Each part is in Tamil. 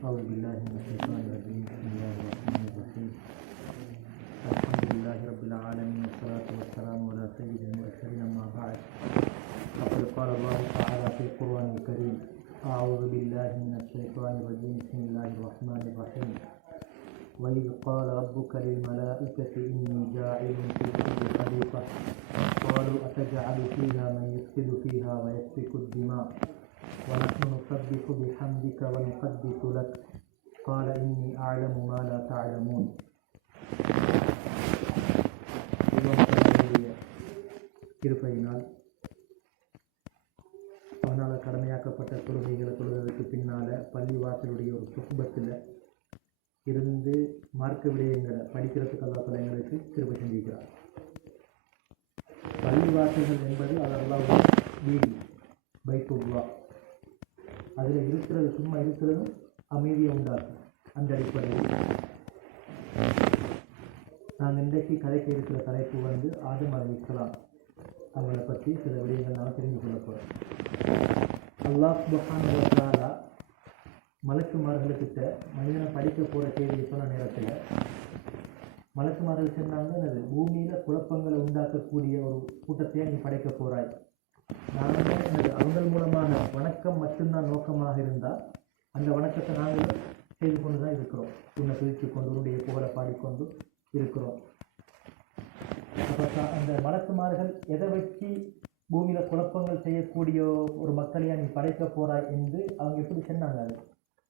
أعوذ بالله من الشيطان الرجيم. بسم الله الرحمن الرحيم. الحمد لله رب العالمين والصلاة والسلام على سيد المرسلين أما بعد. فقد قال الله تعالى في القرآن الكريم: أعوذ بالله من الشيطان الرجيم. بسم الله الرحمن الرحيم. وإذ قال ربك للملائكة إني جاعل في الأرض خليفة قالوا أتجعل فيها من يفسد فيها ويسفك الدماء ونحن نسبح بحمدك ونقدس لك قال إني أعلم ما لا تعلمون. கிருபையினால் அவனால் கடமையாக்கப்பட்ட தொழுகைகளை தொழுவதற்கு பின்னால் பள்ளிவாசலுடைய ஒரு சுகுபத்தில் இருந்து மார்க்க விடயங்களை படிக்கிறதுக்கு அல்லாஹ் எங்களுக்கு கிருபை செஞ்சிருக்கிறார். பள்ளிவாசல்கள் என்பது அதெல்லாம் வீடு பைத்துல்லா, அதில் இருக்கிறது சும்மா இருக்கிறதும் அமைதியை உண்டாகும். அந்த அடிப்படையில் நான் இன்றைக்கு கதைக்க இருக்கிற தலைப்பு ஆதம் அலைஹிஸ்ஸலாம் அவங்களை பற்றி சில விடயங்கள் நான் தெரிந்து கொள்ள போகிறேன். அல்லாஹ் சுப்ஹானஹு வ தஆலா மலக்குமார்களுக்கிட்ட மனிதனை படிக்க போகிற செய்தியை சொன்ன நேரத்தில் மலக்குமார்கள் சொன்னாங்க, அது பூமியில் குழப்பங்களை உண்டாக்கக்கூடிய ஒரு கூட்டத்தையே நீ படைக்க போகிறாய். நாங்கள் எனது அவங்கள் மூலமான வணக்கம் மட்டும்தான் நோக்கமாக இருந்தால் அந்த வணக்கத்தை நாங்கள் செய்து கொண்டு தான் இருக்கிறோம். உன்னை பிரித்து கொண்டு உன்னுடைய புகழை பாடிக்கொண்டு இருக்கிறோம். அப்போ அந்த மலக்குமார்கள் எதை வச்சு பூமியில் குழப்பங்கள் செய்யக்கூடிய ஒரு மக்களையா நீ படைக்க போகிறாய் என்று அவங்க எப்படி சொன்னாங்க? அது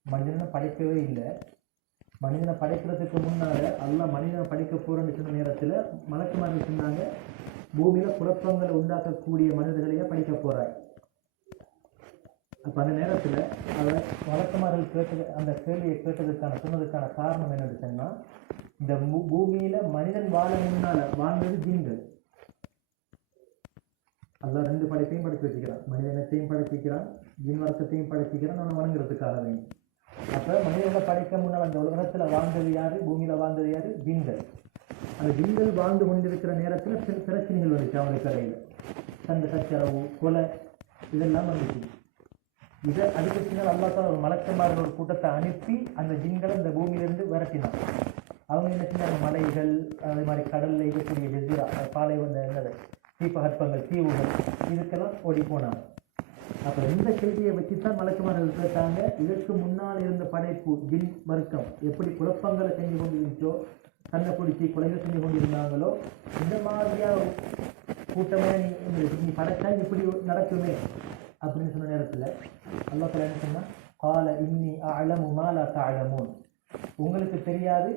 மனிதனை படைக்கவே இல்லை. மனிதனை படைக்கிறதுக்கு முன்னால் அல்லாஹ் மனிதனை படைக்க போகிறேன்னு சொன்ன நேரத்தில் மலக்குமார்கள் சொன்னாங்க, பூமியில் குழப்பங்களை உண்டாக்கக்கூடிய மனிதர்களையே படிக்க போகிறாய். அப்போ அந்த நேரத்தில் அவர் மலக்குமார்கள் கேட்டது, அந்த கேள்வியை சொன்னதுக்கான காரணம் என்னன்னு சொன்னால், இந்த பூமியில் மனிதன் வாழ முன்னால் வாழ்ந்தது ஜின்கள். அல்லாஹ் ரெண்டு படைப்பையும் படைத்து வச்சுக்கிறான். மனிதனத்தையும் படைச்சிக்கிறான், ஜின் வர்க்கத்தையும் படைச்சிக்கிறான். அவனை வணங்குறதுக்காக வேணும். அப்போ மனிதர்களை படைக்க முன்னால் அந்த உலகத்தில் வாழ்ந்தது யாரு, பூமியில் வாழ்ந்தது யாரு? ஜின்கள். அந்த ஜின்கள் வாழ்ந்து கொண்டிருக்கிற நேரத்தில் சில பிரச்சனைகள் வந்துச்சு அவங்களுக்கு இடையில. சண்டை சச்சரவு, கொலை, இதெல்லாம் வந்துச்சு. இதை அதுக்கு பின்னால் அல்லாஹ் தஆலா ஒரு மலக்குமார்கள் ஒரு கூட்டத்தை அனுப்பி அந்த ஜின்களை இந்த பூமியிலிருந்து விரட்டினான். அவங்க என்ன செஞ்சாங்க, மலைகள், அதே மாதிரி கடலில் இருக்கக்கூடிய ஜெசிரா, பாலைவன என்னது தீபகற்பங்கள், தீவுகள், இதுக்கெல்லாம் ஓடி போனாங்க. அப்போ இந்த கேள்வியை வச்சு தான் மலக்குமார்கள் கேட்டாங்க, இதற்கு முன்னால் இருந்த படைப்பு ஜின் வர்க்கம் எப்படி குழப்பங்களை செஞ்சு கொண்டிருந்துச்சோ, கண்ணை பிடிச்சி கொலைகள் செஞ்சு கொண்டிருந்தாங்களோ, இந்த மாதிரியாக கூட்டமே நீ படைச்சா இப்படி நடக்குமே அப்படின்னு சொன்ன நேரத்தில் அல்லாஹ் தஆலா என்ன சொன்னா, கால இன்னி அஅலமு மா லா தஅலமூன். உங்களுக்கு தெரியாது,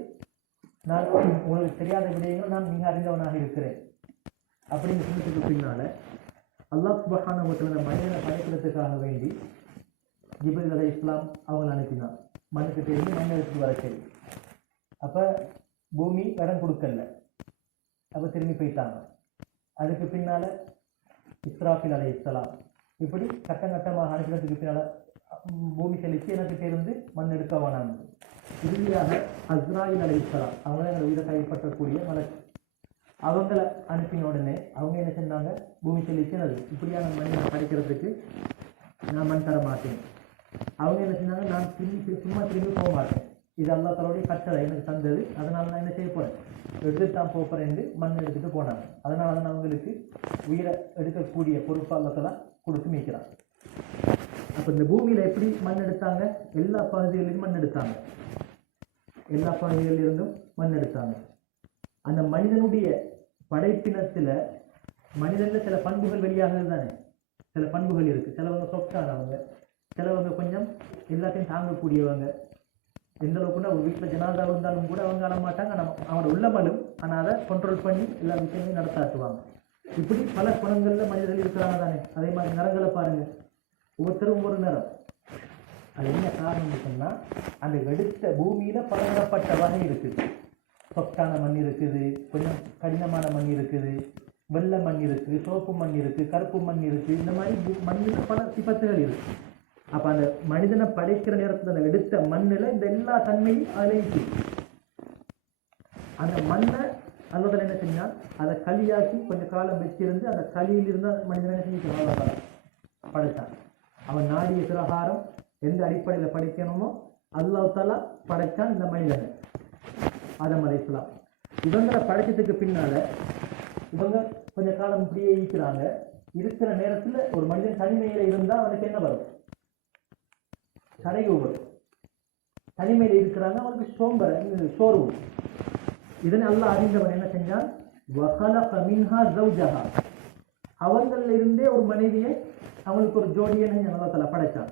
நான் உங்களுக்கு தெரியாத விடயங்கள் நான் மிக அறிந்தவனாக இருக்கிறேன் அப்படின்னு சொன்னதுக்கு பின்னால் அல்லாஹ் சுப்ஹானஹு வ தஆலா மனிதனை படைக்கிறதுக்காக வேண்டி ஜிப்ரீல் அலைஹிஸ்ஸலாம் அவங்களை அனுப்பினான். மண்ணுக்கிட்ட இருந்து மண்ணை எடுத்து வர சரி. அப்போ பூமி இடம் கொடுக்கல, அப்போ திரும்பி போயிட்டாங்க. அதுக்கு பின்னால் இஸ்ராஃபில் அலைஹிஸ்ஸலாம் இப்படி கட்டமாக அனுப்பினதுக்கு பின்னால் பூமி செழித்து எனக்கிட்ட இருந்து மண் எடுக்க வேணாங்க. இறுதியாக அஸ்ராயில் அலைஹிஸ்ஸலாம் அவங்களே எங்களை உயிரை கைப்பற்றக்கூடிய மலக்கு, அவங்கள அனுப்பின உடனே அவங்க என்ன செஞ்சாங்க, பூமி செழிச்சினது இப்படியான மனிதனை படிக்கிறதுக்கு நான் மண் தர மாட்டேன். அவங்க என்ன செஞ்சாங்க, நான் சும்மா திரும்பி போக மாட்டேன், இது அல்லாஹ் தஆலாவுடைய கட்டளை எனக்கு தந்தது, அதனால நான் என்ன செய்ய போகிறேன், எடுத்துட்டு தான் போகிறேன் என்று மண் எடுத்துகிட்டு போனாங்க. அதனால தான் அவங்களுக்கு உயிரை எடுக்கக்கூடிய பொறுப்பு அல்லாஹ் தஆலா கொடுத்து மீக்கிறான். அப்போ இந்த பூமியில் எப்படி மண் எடுத்தாங்க, எல்லா பகுதிகளிலும் மண் எடுத்தாங்க, எல்லா பகுதிகளிலிருந்தும் மண் எடுத்தாங்க. அந்த மனிதனுடைய படைப்பினத்தில் மனிதனில் சில பண்புகள் வெளியாகிறது தானே, சில பண்புகள் இருக்குது. சிலவங்க சொக்கானவங்க, சிலவங்க கொஞ்சம் எல்லாத்தையும் தாங்கக்கூடியவங்க. எந்த அளவுக்குன்னா ஒரு வீட்டில் ஜனாதா இருந்தாலும் கூட அவங்க அழமாட்டாங்க, அவனோட உள்ளமலும், ஆனால் அதை கண்ட்ரோல் பண்ணி எல்லா விஷயங்களையும் நடத்தாட்டுவாங்க. இப்படி பல குணங்களில் மனிதர்கள் இருக்கிறாங்க தானே. அதே மாதிரி நிறங்களை பாருங்கள், ஒவ்வொருத்தரும் ஒரு நிறம். அது என்ன காரணம்னு சொன்னால், அந்த எடுத்த பூமியில் பலதரப்பட்ட வகை இருக்குது. சொக்கான மண் இருக்குது, கொஞ்சம் கடினமான மண் இருக்குது, வெள்ளை மண் இருக்குது, சோப்பு மண் இருக்குது, கருப்பு மண் இருக்குது. இந்த மாதிரி மண்ணில் பல சிபத்துகள் இருக்குது. அப்போ அந்த மனிதனை படைக்கிற நேரத்தில் அந்த எடுத்த மண்ணில் இந்த எல்லா தன்மையும் அதில் இருக்குது. அந்த மண்ணை அல்லாஹ் என்ன செஞ்சால் அதை களியாக்கி கொஞ்சம் காலம் வச்சிருந்து அந்த களியிலிருந்து மனிதனை என்ன செஞ்சு படைத்தான். அவன் நாடிய பிரகாரம் எந்த அடிப்படையில் படிக்கணுமோ அல்லாஹ் தஆலா படைச்சான் இந்த மனிதனை, ஆதம் அலைஹிஸ்ஸலாம். இவங்களை படைச்சதுக்கு பின்னால இவங்க கொஞ்ச காலம் இப்படியே இருக்கிற நேரத்துல ஒரு மனிதன் தனிமையில இருந்தா அவனுக்கு என்ன வரும்? சடைவு வரும். தனிமையில இருக்கிறாங்க, அவனுக்கு சோர்வு. இதனை அல்லாஹ் அறிந்தவன் என்ன செஞ்சான்? வஹலக மின்ஹா ஜௌஜஹா, அவங்கள்ல இருந்தே ஒரு மனைவியை, அவங்களுக்கு ஒரு ஜோடியை அல்லாஹ் தஆலா படைச்சான்.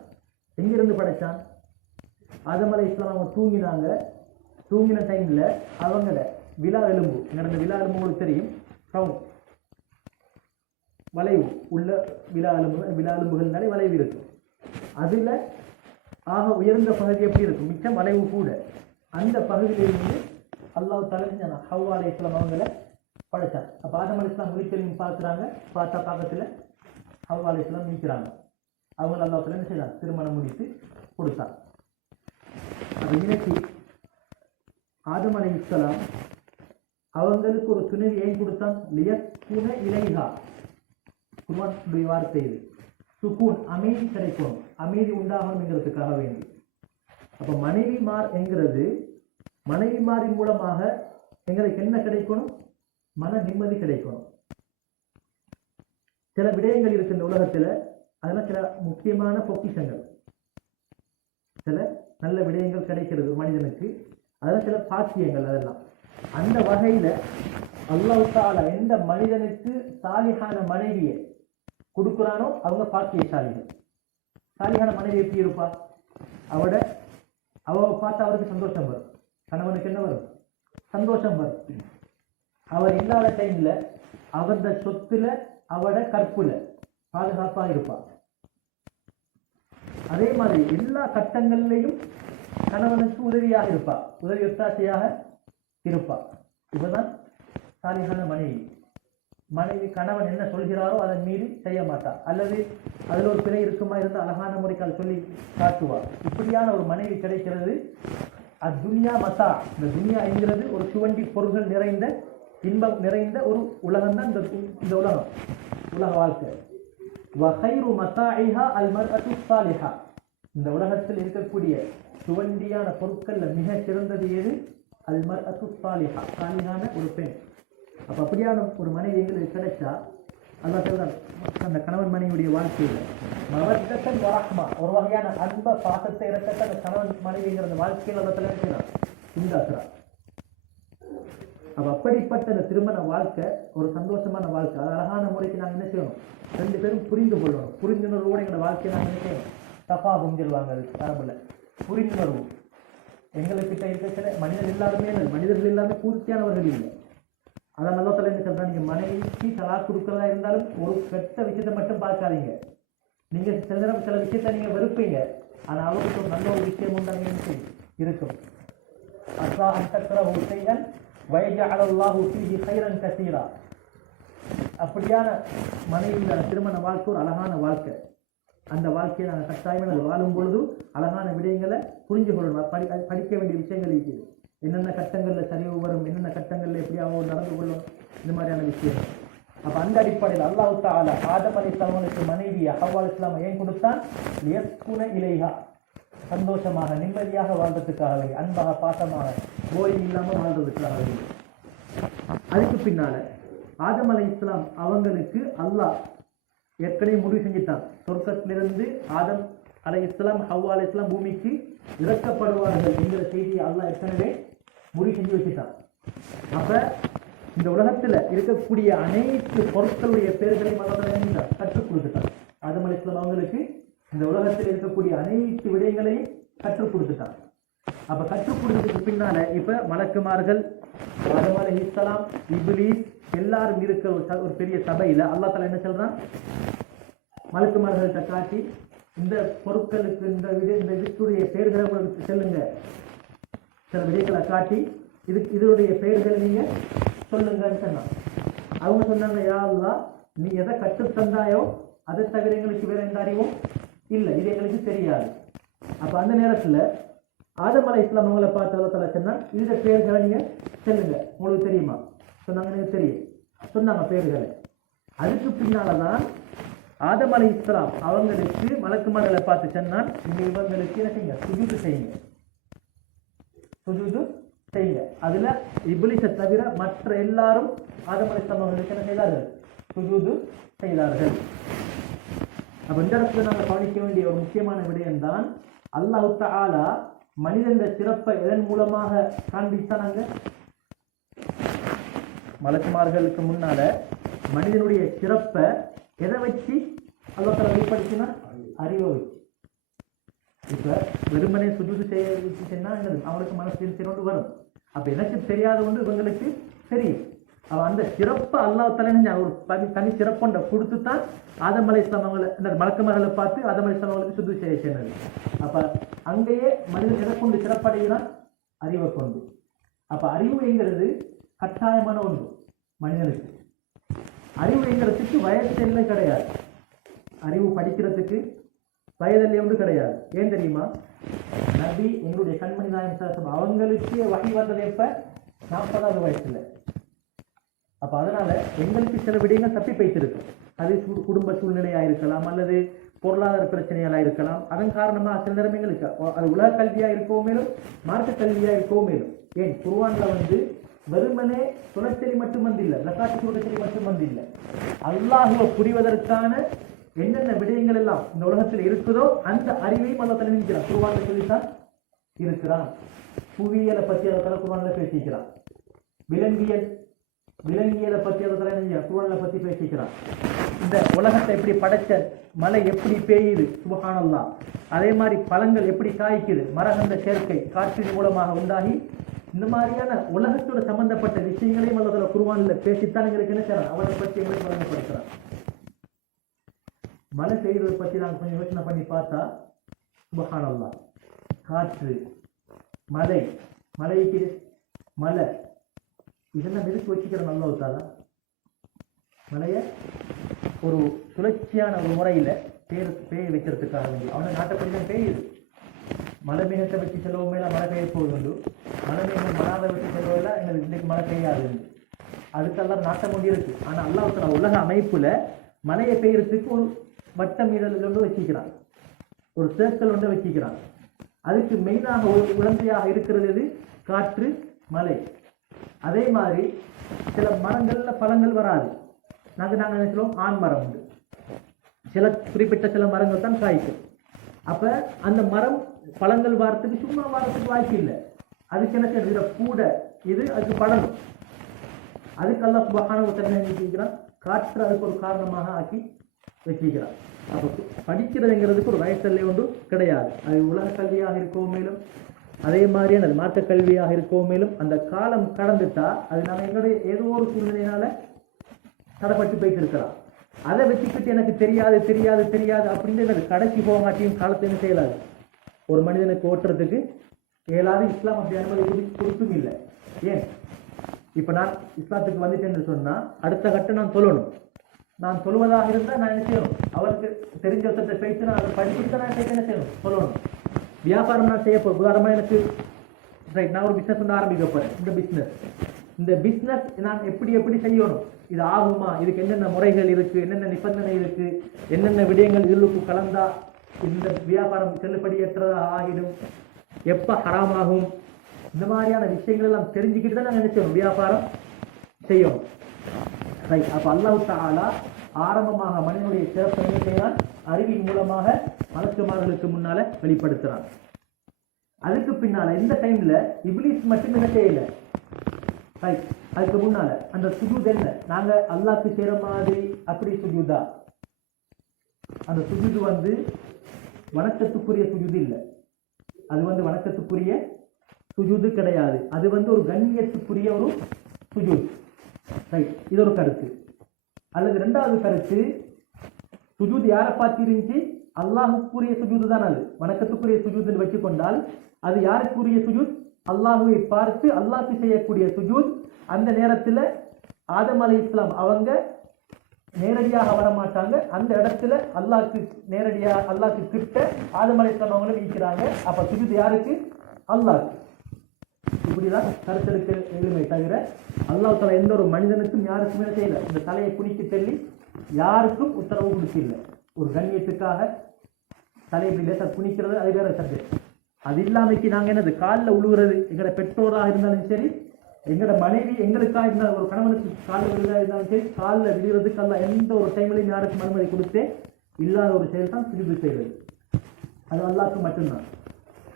எங்கிருந்து படைச்சான்? ஆதம் அலைஹிஸ்ஸலாம் அவங்க தூங்கினாங்க. தூங்கின டைம்ல அவங்கள விலா எலும்பு, நடந்த விலா எலும்பு உங்களுக்கு தெரியும், வளைவு உள்ள விலா எலும்புகள்னாலே வளைவு இருக்கும். அதுல ஆக உயர்ந்த பகுதி எப்படி இருக்கும்? மிச்சம் வளைவு கூட. அந்த பகுதியிலிருந்து அல்லாஹ் தஆலா ஹவ்வா அலைஹிஸ்ஸலாம் அவங்கள படைச்சான். அப்ப ஆதம் அலைஹிஸ்ஸலாம் விழித்தெழும்பி பார்க்குறாங்க. பார்த்தா பக்கத்துல ஹவ்வா அலைஹிஸ்ஸலாம் நிற்கிறாங்க. அவங்க அல்லாஹ் தஆலா என்ன செய்யலாம்? திருமணம் முடித்து கொடுத்தான். அது இன்னைக்கு ஆதம் அலைஹிஸ்ஸலாம் அவங்களுக்கு ஒரு துணைவி ஏன் கொடுத்தான்? லியஸ்குன இலைஹா, குர்ஆனுடைய வார்த்தை இது. சுகூன், அமைதி கிடைக்கும், அமைதி உண்டாகணுங்கிறதுக்காக வேண்டி. அப்ப மனைவிமார் என்கிறது, மனைவிமாரின் மூலமாக எங்களுக்கு என்ன கிடைக்கணும்? மன நிம்மதி கிடைக்கணும். சில விடயங்கள் இருக்கு இந்த உலகத்துல, அதெல்லாம் சில முக்கியமான பொக்கிஷங்கள். சில நல்ல விடயங்கள் கிடைக்கிறது மனிதனுக்கு, அதெல்லாம் சில பாக்கியங்கள். அதெல்லாம் அந்த வகையில அல்லாஹ் தஆலா எந்த மனிதனுக்கு சாலிஹான மனைவியை கொடுக்குறானோ அவங்க பாக்கியசாலிகள். சாலிஹான மனைவி எப்படி இருப்பா? அவ பார்த்தா அவருக்கு சந்தோஷம் வரும். கணவனுக்கு என்ன வரும்? சந்தோஷம் வரும். அவர் இல்லாத டைம்ல அவரது சொத்துல, அவட கற்புல பாதுகாப்பா இருப்பா. அதே மாதிரி எல்லா கட்டங்கள்லையும் கணவனுக்கு உதவியாக இருப்பா, உதவி ஒத்தாசையாக இருப்பா. இதுதான் சாலிஹான மனைவி. மனைவி கணவன் என்ன சொல்கிறாரோ அதன் மீது செய்ய மாட்டார், அல்லது அதில் ஒரு பிழை இருக்குமா இருந்து அழகான முறைக்கால் சொல்லி காட்டுவார். இப்படியான ஒரு மனைவி கிடைக்கிறது. அத்துன்யா மதா, இந்த துன்யா என்கிறது ஒரு சுவண்டி பொருள்கள் நிறைந்த, இன்பம் நிறைந்த ஒரு உலகம் தான் இந்த உலகம், உலக வாழ்க்கை. வகைரு மதாஇஹா அல் மர்அத்து ஸாலிஹா, இந்த உலகத்தில் இருக்கக்கூடிய சுவண்டியான பொருட்கள்ல மிக சிறந்தது எது? அல் மர்அத்து ஸாலிஹா, சாலிஹான ஒரு பெண். அப்ப அப்படியான ஒரு மனைவி எங்களுக்கு கிடைச்சா அல்லாஹ் சொல்றான், அந்த கணவன் மனைவியுடைய வாழ்க்கையில மவத்தன் வரஹ்மா, ஒரு வகையான அன்ப பாசத்தை இறக்கத்தை அந்த கணவன் மனைவிங்கிற வாழ்க்கையில் அல்லாஹ் தலைக்கிறான், உண்டாக்குறான். அப்ப அப்படிப்பட்ட அந்த திருமண வாழ்க்கை ஒரு சந்தோஷமான வாழ்க்கை. அது அழகான முறைக்கு நாங்கள் என்ன செய்யணும்? ரெண்டு பேரும் புரிந்து கொள்ளணும். புரிந்துணர்வோடு எங்களோட வாழ்க்கையை நாங்கள் என்ன செய்யணும்? தஃபாகும் சொல்லுவாங்க அது அரபுல, புரிந்துணர்வு. எங்களுக்கிட்ட இருக்கிற மனிதர்கள் எல்லாமே பூர்த்தியானவர்கள் இல்லை. அதான் நல்லா தலை என்ன சொல்றா, நீங்க மனைவிக்கு தலா கொடுக்கறதா இருந்தாலும் ஒரு கெட்ட விஷயத்தை மட்டும் பார்க்காதீங்க. நீங்க சில நேரம் சில விஷயத்த நீங்க வெறுப்பீங்க, ஆனா அவருக்கு ஒரு நல்ல ஒரு விஷயம் உண்டு இருக்கும். அஸ்ஸா அன்தக்ரஹு ஷைஅன் வயஜஅல அல்லாஹு ஃபீஹி கைரன் கஸீரா. அப்படியான மனைவியான திருமண வாழ்க்கை ஒரு அழகான வாழ்க்கை. அந்த வாழ்க்கையை நாங்கள் கட்டாயமாக வாழும் பொழுது அழகான விடயங்களை புரிஞ்சு கொள்ளணும். படிக்க வேண்டிய விஷயங்கள் இருக்குது. என்னென்ன கட்டங்களில் சரிவு வரும், என்னென்ன கட்டங்களில் எப்படி அவங்க நடந்து கொள்ளும், இந்த மாதிரியான விஷயம். அப்போ அந்த அடிப்படையில் அல்லாஹ் தஆலா ஆதம் அலைஹிஸ்ஸலாமுக்கு மனைவியை ஹவ்வா அலைஹிஸ்ஸலாம் ஏன் கொடுத்தான்? லியஸ்குன இலைஹா, சந்தோஷமாக நிம்மதியாக வாழ்றதுக்காகவே, அன்பாக பாசமாக போய் இல்லாமல் வாழ்றதுக்காகவே. அதுக்கு பின்னால ஆதம் அலைஹிஸ்ஸலாம் அவங்களுக்கு அல்லாஹ் ஏற்கனவே முடிவு செஞ்சுட்டான். சொர்க்கத்திலிருந்து ஆதம் அலைஹிஸ்ஸலாம் ஹவ்வா அலைஹிஸ்ஸலாம் பூமிக்கு இறக்கப்படுவார்கள் என்கிற செய்தியை அல்லாஹ் ஏற்கனவே முடிவு செஞ்சு வச்சுட்டான். அப்ப இந்த உலகத்துல இருக்கக்கூடிய அனைத்து பொருட்களுடைய பேர்களையும் அல்லாஹ் கற்றுக் கொடுத்துட்டான். ஆதம் அலைஹிஸ்ஸலாம் அவங்களுக்கு இந்த உலகத்தில் இருக்கக்கூடிய அனைத்து விடயங்களையும் கற்றுக் கொடுத்துட்டான். அப்ப கற்றுக் கொடுத்ததுக்கு பின்னால இப்ப மலக்குமார்கள், ஆதம் அலைஹிஸ்ஸலாம், இப்லீஸ் எல்லாரும் இருக்க ஒரு பெரிய சபையில அல்லாஹ் தஆலா என்ன சொல்றான்? மலக்குமார்கள்ட்ட காட்டி, இந்த பொருட்களுக்கு இந்த இதுக்குரிய பெயர்களை உங்களுக்கு சொல்லுங்க, சில விடைகளை காட்டி இதனுடைய பெயர்களை நீங்க சொல்லுங்கன்னு சொன்னான். அவங்க சொன்னாங்க, யா அல்லாஹ், நீ எதை கற்றுத் தந்தாயோ அதை தவிர எங்களுக்கு வேற எந்த அறிவும் இல்லை, இது எங்களுக்கு தெரியாது. அப்ப அந்த நேரத்துல ஆதம் அலைஹிஸ்ஸலாம் அவங்களை பார்த்து அல்லாஹ் தஆலா சொன்னா, இந்த பெயர்களை நீங்க சொல்லுங்க, உங்களுக்கு தெரியுமா? சொன்னாங்க, எனக்கு தெரியும். சொன்னாங்க பெயர்களை. அதுக்கு பின்னால்தான் ஆதம் அலைஹிஸ்ஸலாம் அவங்களுக்கு மலக்குமார்களை பார்த்து சொன்னான், நீங்க இவங்களுக்கு என்ன செய்யுங்க? சுஜூது செய்யுங்க. சுஜூது செய்யுங்க. அதுல இப்லீஸை தவிர மற்ற எல்லாரும் ஆதம் அலைஹிஸ்ஸலாம் அவர்களுக்கு என்ன செய்தார்கள்? சுஜூது செய்தார்கள். அப்ப இந்த இடத்துல நாங்கள் கவனிக்க வேண்டிய ஒரு முக்கியமான விடயம் தான், அல்லாஹ் தஆலா மனிதன் சிறப்பை எதன் மூலமாக காண்பித்தானாங்க? மலக்குமார்களுக்கு முன்னால மனிதனுடைய சிறப்பை எதை வச்சு அல்லாஹ் தஆலா வெளிப்படுத்தினா? அறிவை வச்சு. இப்ப வெறுமனே சுஜூது செய்ய வச்சுன்னா அவங்களுக்கு மனசு சிறந்து வரும். அப்ப எனக்கு தெரியாத ஒன்று இவங்களுக்கு தெரியும். அவன் அந்த சிறப்பை அல்லாஹ் தஆலா ஒரு தனி சிறப்பொண்ட கொடுத்து தான் ஆதம் அலைஹிஸ்ஸலாம் அவங்களை இந்த மலக்குமார்களை பார்த்து ஆதம் அலைஹிஸ்ஸலாம் அவங்களுக்கு சுஜூது செய்ய சொன்னது. அப்ப அங்கேயே மனிதன் எதை கொண்டு சிறப்படைகிறான்? அறிவை கொண்டு. அப்ப அறிவுங்கிறது கட்டாயமான ஒன்று மனிதனுக்கு. அறிவுங்கிறதுக்கு வயசெல்லை கிடையாது. அறிவு படிக்கிறதுக்கு வயதெல்லை ஒன்று கிடையாது. ஏன் தெரியுமா? நபி எங்களுடைய கண்மணி நாயகம் ஸல்லல்லாஹு அலைஹி வஸல்லம் அவங்களுக்கு வஹி வந்தது எப்ப? 40வது வயசுல. அப்ப அதனால எங்களுக்கு சில விடயங்கள் தப்பி வைத்திருக்கும். அது குடும்ப சூழ்நிலையா இருக்கலாம், அல்லது பொருளாதார பிரச்சனைகளா இருக்கலாம். அதன் காரணமா சில நேரங்களுக்கு அது உலக கல்வியா இருக்கவும் மேலும், மார்க்க கல்வியா இருக்கவும் மேலும். ஏன் குர்ஆன்ல வெறுமனே துணைச்செறி மட்டும் வந்தில்லை, ஜகாத் துணைச்செறி மட்டும் வந்தில்லை. அல்லாஹ்வை புரிவதற்கான என்னென்ன விடயங்கள் எல்லாம் இந்த உலகத்தில் இருக்குதோ அந்த அறிவையும் அல்லாஹ் தஆலா நினைக்கிறான். குர்ஆன்ல சொல்லித்தான் இருக்கிறான். புவியியலை பற்றி அல்லாஹ் குர்ஆன்ல பேசிக்கிறான். விலங்கியலை பற்றி அல்லாஹ் குர்ஆன்ல பற்றி பேசிக்கிறான். இந்த உலகத்தை எப்படி படைச்ச, மழை எப்படி பெய்யுது, சுப்ஹானல்லாஹ். அதே மாதிரி பழங்கள் எப்படி காய்க்குது, மரகந்த சேர்க்கை காற்றின் மூலமாக உண்டாகி, இந்த மாதிரியான உலகத்தோட சம்பந்தப்பட்ட விஷயங்களையும் அல்லாஹ் குர்ஆன்ல பேசித்தான் எங்களுக்கு என்ன செய்யறான்? அவனை பற்றி எங்களுக்கு வழங்கப்படுத்துறான். மழை பெய்வதை பற்றி நாங்கள் கொஞ்சம் யோசனை பண்ணி பார்த்தா, சுப்ஹானல்லாஹ், காற்று, மழைக்கு மழை, இதெல்லாம் எதுக்கு வச்சுக்கிறோம்? அல்லாஹ் தஆலா மழையை ஒரு சுழற்சியான ஒரு முறையில பெய்ய வைக்கிறதுக்காக வேண்டி அவனை நாட்டப்படி தான் பெய்யுது. மழை மேகத்தை வச்சு செலவு மேல மழை பெய்ய போகுது, மழை மேகம் மழாவை வச்சு செலவுல எங்களுக்கு இன்னைக்கு மழை பெய்யாது. அதுக்கெல்லாம் நாட்டம் கொண்டு இருக்கு. ஆனா அல்லாஹ் தஆலா உலக அமைப்புல மழையை பெய்யறதுக்கு ஒரு வட்டம் இதழில் ஒன்று வச்சுக்கிறான், ஒரு சேர்க்கல் ஒன்று வச்சுக்கிறான். அதுக்கு மெயினாக ஒரு உடந்தையாக இருக்கிறது எது? காற்று, மழை. அதே மாதிரி சில மரங்கள்ல பழங்கள் வராது. நாங்கள் நினைக்கிறோம் ஆண் மரம் உண்டு, சில குறிப்பிட்ட சில மரங்கள் தான் காய்க்கும். அப்ப அந்த மரம் பழங்கள் வாரத்துக்கு சும்மா வாரத்துக்கு வாய்ப்பு இல்லை. அதுக்கு என்ன செய்யறது? கூட இது அதுக்கு படணும். அதுக்கு அல்லாஹ் சுப்ஹானஹு வ தஆலா நினைக்கிறான், காற்று அதுக்கு ஒரு காரணமாக ஆக்கி வச்சிருக்கிறான். அப்போ படிக்கிறதுங்கிறதுக்கு ஒரு வயசல்லே ஒன்று கிடையாது. அது உலக கல்வியாக இருக்கவும் மேலும், அதே மாதிரியான மார்க்க கல்வியாக இருக்கவும் மேலும், அந்த காலம் கடந்துட்டா அது நம்ம எங்களுடைய ஏதோ ஒரு சூழ்நிலையினால தடைப்பட்டு போயிட்டு இருக்கிறோம். அதை வச்சுக்கிட்டு எனக்கு தெரியாது தெரியாது தெரியாது அப்படின்னு கடைசி போகாட்டியும் காலத்தை என்ன செய்யலாது? ஒரு மனிதனுக்கு ஓட்டுறதுக்கு ஏழாவது இஸ்லாம் அப்படி அனுமதி கொடுத்தும் இல்லை. ஏன்? இப்போ நான் இஸ்லாத்துக்கு வந்துட்டேன்னு சொன்னா அடுத்த கட்டம் நான் சொல்லணும். நான் சொல்வதாக இருந்தால் நான் என்ன செய்யணும்? அவருக்கு தெரிஞ்ச ஒருத்தத்தை பேசி நான் அதை படிச்சுட்டு தான் நான் என்ன செய்யணும்? சொல்லணும். வியாபாரம் நான் செய்ய போகிறேன். உதாரணமாக எனக்கு ரைட், நான் ஒரு பிஸ்னஸ் வந்து ஆரம்பிக்க போகிறேன். இந்த பிஸ்னஸ் நான் எப்படி செய்யணும், இது ஆகுமா, இதுக்கு என்னென்ன முறைகள் இருக்கு, என்னென்ன நிபந்தனை இருக்கு, என்னென்ன விடயங்கள் இதுக்கு கலந்தா இந்த வியாபாரம் செல்லுபடியற்றதா ஆகிடும், எப்ப ஹராமாகும், இந்த மாதிரியான விஷயங்கள் எல்லாம் தெரிஞ்சுக்கிட்டு தான் நாங்கள் நினைச்சோம் வியாபாரம் செய்யணும். ரைட். அப்ப அல்லாஹ் தஆலா ஆரம்பமாக மனிதனுடைய சிறப்பை என்ன செய்யறான்? அறிவின் மூலமாக மலக்குமார்களுக்கு முன்னால வெளிப்படுத்துறான். அதுக்கு பின்னால இந்த டைம்ல இப்லீஸ் மட்டும் என்ன செய்யல. ரைட். அதுக்கு முன்னால அந்த சுஜூத் என்ன? நாங்க அல்லாஹ்க்கு செய்யற மாதிரி அப்படி சுஜூதா? அந்த சுஜூது வணக்கத்துக்குரிய சுஜூது இல்லை. அது வணக்கத்துக்குரிய சுஜூது கிடையாது. அது ஒரு கண்ணியத்துக்குரிய ஒரு சுஜூத். ரைட். இது ஒரு கருத்து. அல்லது இரண்டாவது கருத்து, சுஜூத் யாரை பார்த்து இருந்துச்சு? அல்லாஹுக்குரிய சுஜூது தான். அது வணக்கத்துக்குரிய சுஜூதுன்னு வச்சுக்கொண்டால் அது யாருக்குரிய சுஜூத்? அல்லாஹுவை பார்த்து அல்லாஹ்க்கு செய்யக்கூடிய சுஜூத். அந்த நேரத்தில் ஆதம் அலைஹிஸ்ஸலாம் அவங்க நேரடியாக வர மாட்டாங்க. அந்த இடத்துல அல்லாஹ்க்கு கிட்ட ஆதம் அலைஹிஸ்ஸலாம் அவங்கள வீக்கிறாங்க. அப்ப சுஜூத் யாருக்கு? அல்லாஹ்க்கு. இப்படிதான் கருத்தெடுக்க எளிமை தவிர அல்லாஹ் தஆலா எந்த ஒரு மனிதனுக்கும் யாருக்குமே செய்யல. இந்த தலையை குனிக்கு தள்ளி யாருக்கும் உத்தரவு கொடுக்கல. ஒரு கண்ணியத்துக்காக தலையை லேசாக குனிக்கிறது அது வேற சப்ஜெக்ட். அது இல்லாமைக்கு நாங்க என்னது காலில் உழுவுறது, எங்களோட பெற்றோராக இருந்தாலும் சரி, எங்களோட மனைவி எங்களுக்காக இருந்தாலும், ஒரு கணவனுக்கு காலில் விழுதா இருந்தாலும் சரி, காலில் விழுறதுக்கு அல்ல எந்த ஒரு டைம்லையும் யாருக்கும் அனுமதி கொடுத்தே இல்லாத ஒரு செயல் தான் சுஜூது செய்வது. அது அல்லாஹ்க்கு மட்டும்தான்.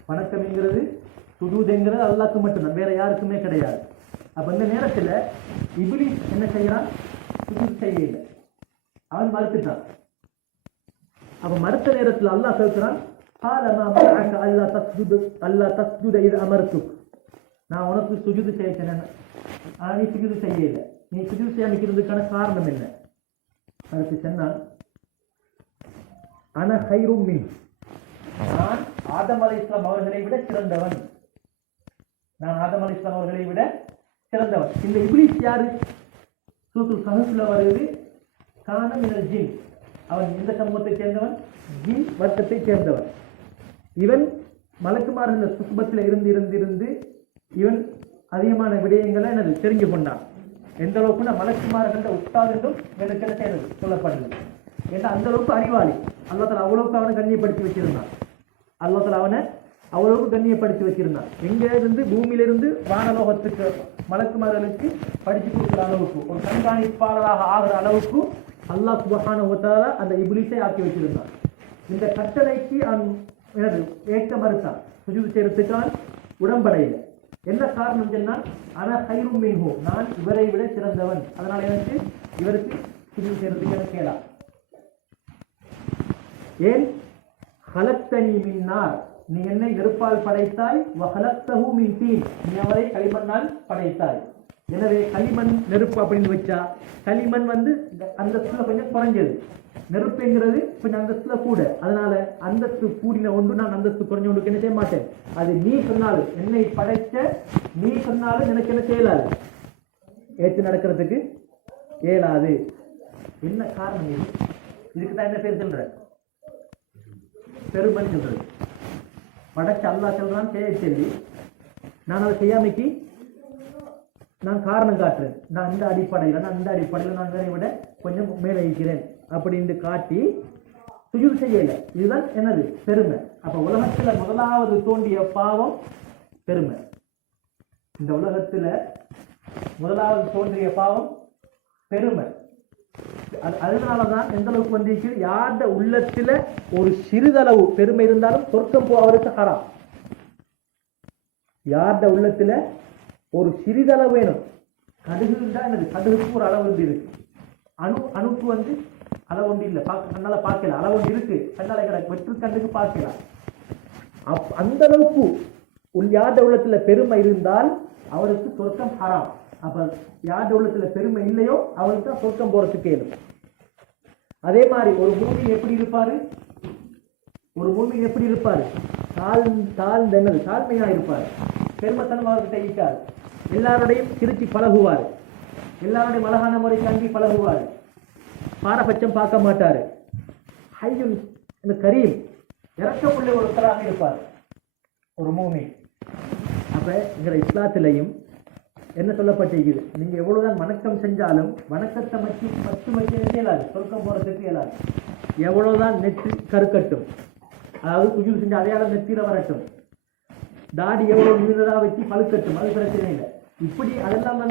வணக்கம்ங்கிறது சுஜூதுங்கிறது அல்லாஹ்க்கு மட்டும்தான், வேற யாருக்குமே கிடையாது. அப்ப இந்த நேரத்துல இப்லீஸ் என்ன செய்யறான்? சுஜூது செய்ய இல்லை, அவன் மறுத்துட்டான். அப்ப மறுத்த நேரத்தில் அல்லாஹ் சொல்கிறான், நான் உனக்கு சுஜூது செய்ய சொன்னேன், ஆனா நீ சுஜூது செய்ய இல்லை. நீ சுஜூது செய்யாமக்கிறதுக்கான காரணம் என்ன? அதுக்கு சொன்னான், அன கைரும் மின், நான் ஆதம் அலைஹிஸ்ஸலாம் அவர்களை விட சிறந்தவன். நான் ஆதம் அலைஹிஸ்ஸலாம் அவர்களை விட சிறந்தவன். இந்த இப்லீஸ் யாரு? சூரத்துல் கஹ்ஃப்ல வருது, கான மினல் ஜின். அவன் எந்த சமூகத்தை சேர்ந்தவன்? ஜின் வர்க்கத்தை சேர்ந்தவன். இவன் மலக்குமார்கள் சுபத்தில் இருந்து இவன் அதிகமான விடயங்களை எனது தெரிஞ்சு கொண்டான். எந்த அளவுக்கு மலக்குமார்கள் உஸ்தாத் என்றும் எனக்கு என்ன செய்யறது சொல்லப்படுது. ஏன்னா அந்த அளவுக்கு அறிவாளி. அல்லாஹ் தஆலா அவ்வளவுக்கு அவனை கண்ணியப்படுத்தி வச்சிருந்தான். அல்லாஹ் தஆலா அவனை அவ்வளவுக்கு கண்ணியப்படுத்தி வச்சிருந்தான். எங்க இருந்து பூமியிலிருந்து வானலோகத்துக்கு மலக்குமார்களுக்கு படிச்சு கொடுக்குற அளவுக்கு, ஒரு கண்காணிப்பாளராக ஆகிற அளவுக்கு அல்லாஹ் சுப்ஹானஹு வ தஆலா அந்த இப்லீஸை ஆக்கி வச்சிருந்தான். இந்த கட்டளைக்கு அவன் ஏற்க மறுத்தான். சுஜூது செய்யறதுக்கான உடம்படையில. என்ன காரணம் சொன்னால், ஆனா கைரும் மின்ஹு, நான் இவரை விட சிறந்தவன், அதனால எனக்கு இவருக்கு சுஜூது செய்யறதுக்கு எனக்கு கேளா. ஏன்? ஹலக்தனி மின்னார், நீ என்னை நெருப்பால் படைத்தாய், வஹலக்தஹு மின் தீன், நீ அவரை களிமண்ணால் படைத்தாய். எனவே களிமண் நெருப்பு அப்படின்னு வச்சா, களிமண் அந்தஸ்துல கொஞ்சம் குறைஞ்சது, நெருப்புங்கிறது கொஞ்சம் அந்தஸ்துல கூட. அதனால அந்தஸ்து கூடின ஒன்று நான் அந்தஸ்து குறைஞ்ச ஒன்றுக்கு என்ன செய்ய மாட்டேன். அது நீ சொன்னாலும், என்னை படைச்ச நீ சொன்னாலும் எனக்கு என்ன செய்யலாது, ஏற்று நடக்கிறதுக்கு இயலாது. என்ன காரணம் இது? இதுக்கு தான் என்ன பேர் சொல்ற? பெருமன் சொல்றது. படைச்ச அல்லாஹ் சொல்றான் செய்ய சொல்லி, நான் அதை செய்யாமைக்கு நான் காரணம் காட்டுறேன். நான் இந்த அடிப்படையில் நான் இதனை விட கொஞ்சம் மேலே இருக்கிறேன் அப்படின்னு காட்டி சுஜூது செய்யல. இதுதான் என்னது? பெருமை. அப்ப உலகத்துல முதலாவது தோண்டிய பாவம் பெருமை. இந்த உலகத்துல முதலாவது தோன்றிய பாவம் பெருமை. அதனாலதான் எந்த அளவுக்கு வந்திருக்கு, யார்ட உள்ளத்துல ஒரு சிறிதளவு பெருமை இருந்தாலும் சொர்க்கம் போவதற்கு ஹராம். யார்ட உள்ளத்துல ஒரு சிறிதளவு வேணும். கடுகு தான் என்னது? கடுகுக்கு ஒரு அளவு இருக்கு. அணுக்கு அளவு ஒன்று இல்லை, கண்ணால பார்க்கலாம். அளவு ஒன்று இருக்கு, கண்ணால வெற்று கண்ணுக்கு பார்க்கலாம். அந்த அளவுக்கு யார்ட உள்ளத்துல பெருமை இருந்தால் அவருக்கு சொர்க்கம் ஹராம். அப்ப யார்ட உள்ளத்துல பெருமை இல்லையோ அவருக்கு தான் சொர்க்கம் போறதுக்கு இயலும். அதே மாதிரி ஒரு மூமின் எப்படி இருப்பாரு? ஒரு மூமின் எப்படி இருப்பாரு? தாழ்மையா இருப்பாரு. பெருமைத்தனம் அவர்கிட்ட இருக்காது. எல்லாரோடையும் திருச்சி பழகுவார். எல்லாருடையும் அழகான முறைக்கு அங்கி பழகுவார். பாரபட்சம் பார்க்க மாட்டாரு. ஹையுன் கரீம், இறக்கமுள்ள ஒருத்தராக இருப்பார் ஒரு மூமின். அப்ப எங்களை இஸ்லாத்திலையும் என்ன சொல்லப்பட்டிருக்குது? நீங்க எவ்வளவுதான் வணக்கம் செஞ்சாலும் வணக்கத்தை மட்டும் இயலாது, சொர்க்கம் போறதுக்கு இயலாது. எவ்வளவுதான் நெற்றி கருக்கட்டும், அதாவது சுஜூது செஞ்ச அடையாளம் நெத்தியில வரட்டும், தாடி எவ்வளவு நீளதா வச்சு பழுக்கட்டும், அது பிரச்சனை இல்லை. இப்படி அதெல்லாம்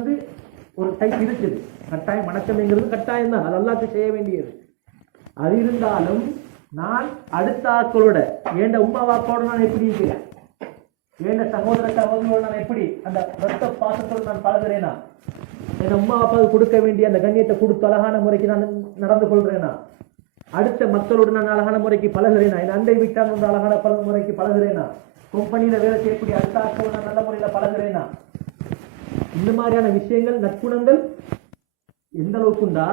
ஒரு டைப் இருக்குது. கட்டாயம் வணக்கம்ங்கிறது கட்டாயம் தான், அது அல்லாஹ்க்கு செய்ய வேண்டியது. அது இருந்தாலும் நான் அடுத்த ஆட்களோட, ஏண்ட உம்மா வாப்போட நான் எப்படி இருக்கிறேன், ஏண்ட சகோதர சகோதரோட நான் எப்படி அந்த ரத்த பாசத்தோடு நான் பழகிறேனா, என் உம்மா அப்பாவுக்கு கொடுக்க வேண்டிய அந்த கண்ணியத்தை கொடுத்து அழகான முறைக்கு நான் நடந்து கொள்கிறேனா, அடுத்த மக்களோடு நான் அழகான முறைக்கு பழகிறேனா, என் அண்டை விட்டால் அழகான முறைக்கு பழகிறேனா, கம்பெனியில வேலை செய்யக்கூடிய அடுத்த ஆட்களோட நான் நல்ல முறையில பழகிறேனா, இந்த மாதிரியான விஷயங்கள் நற்குணங்கள் எந்த அளவுக்குண்டா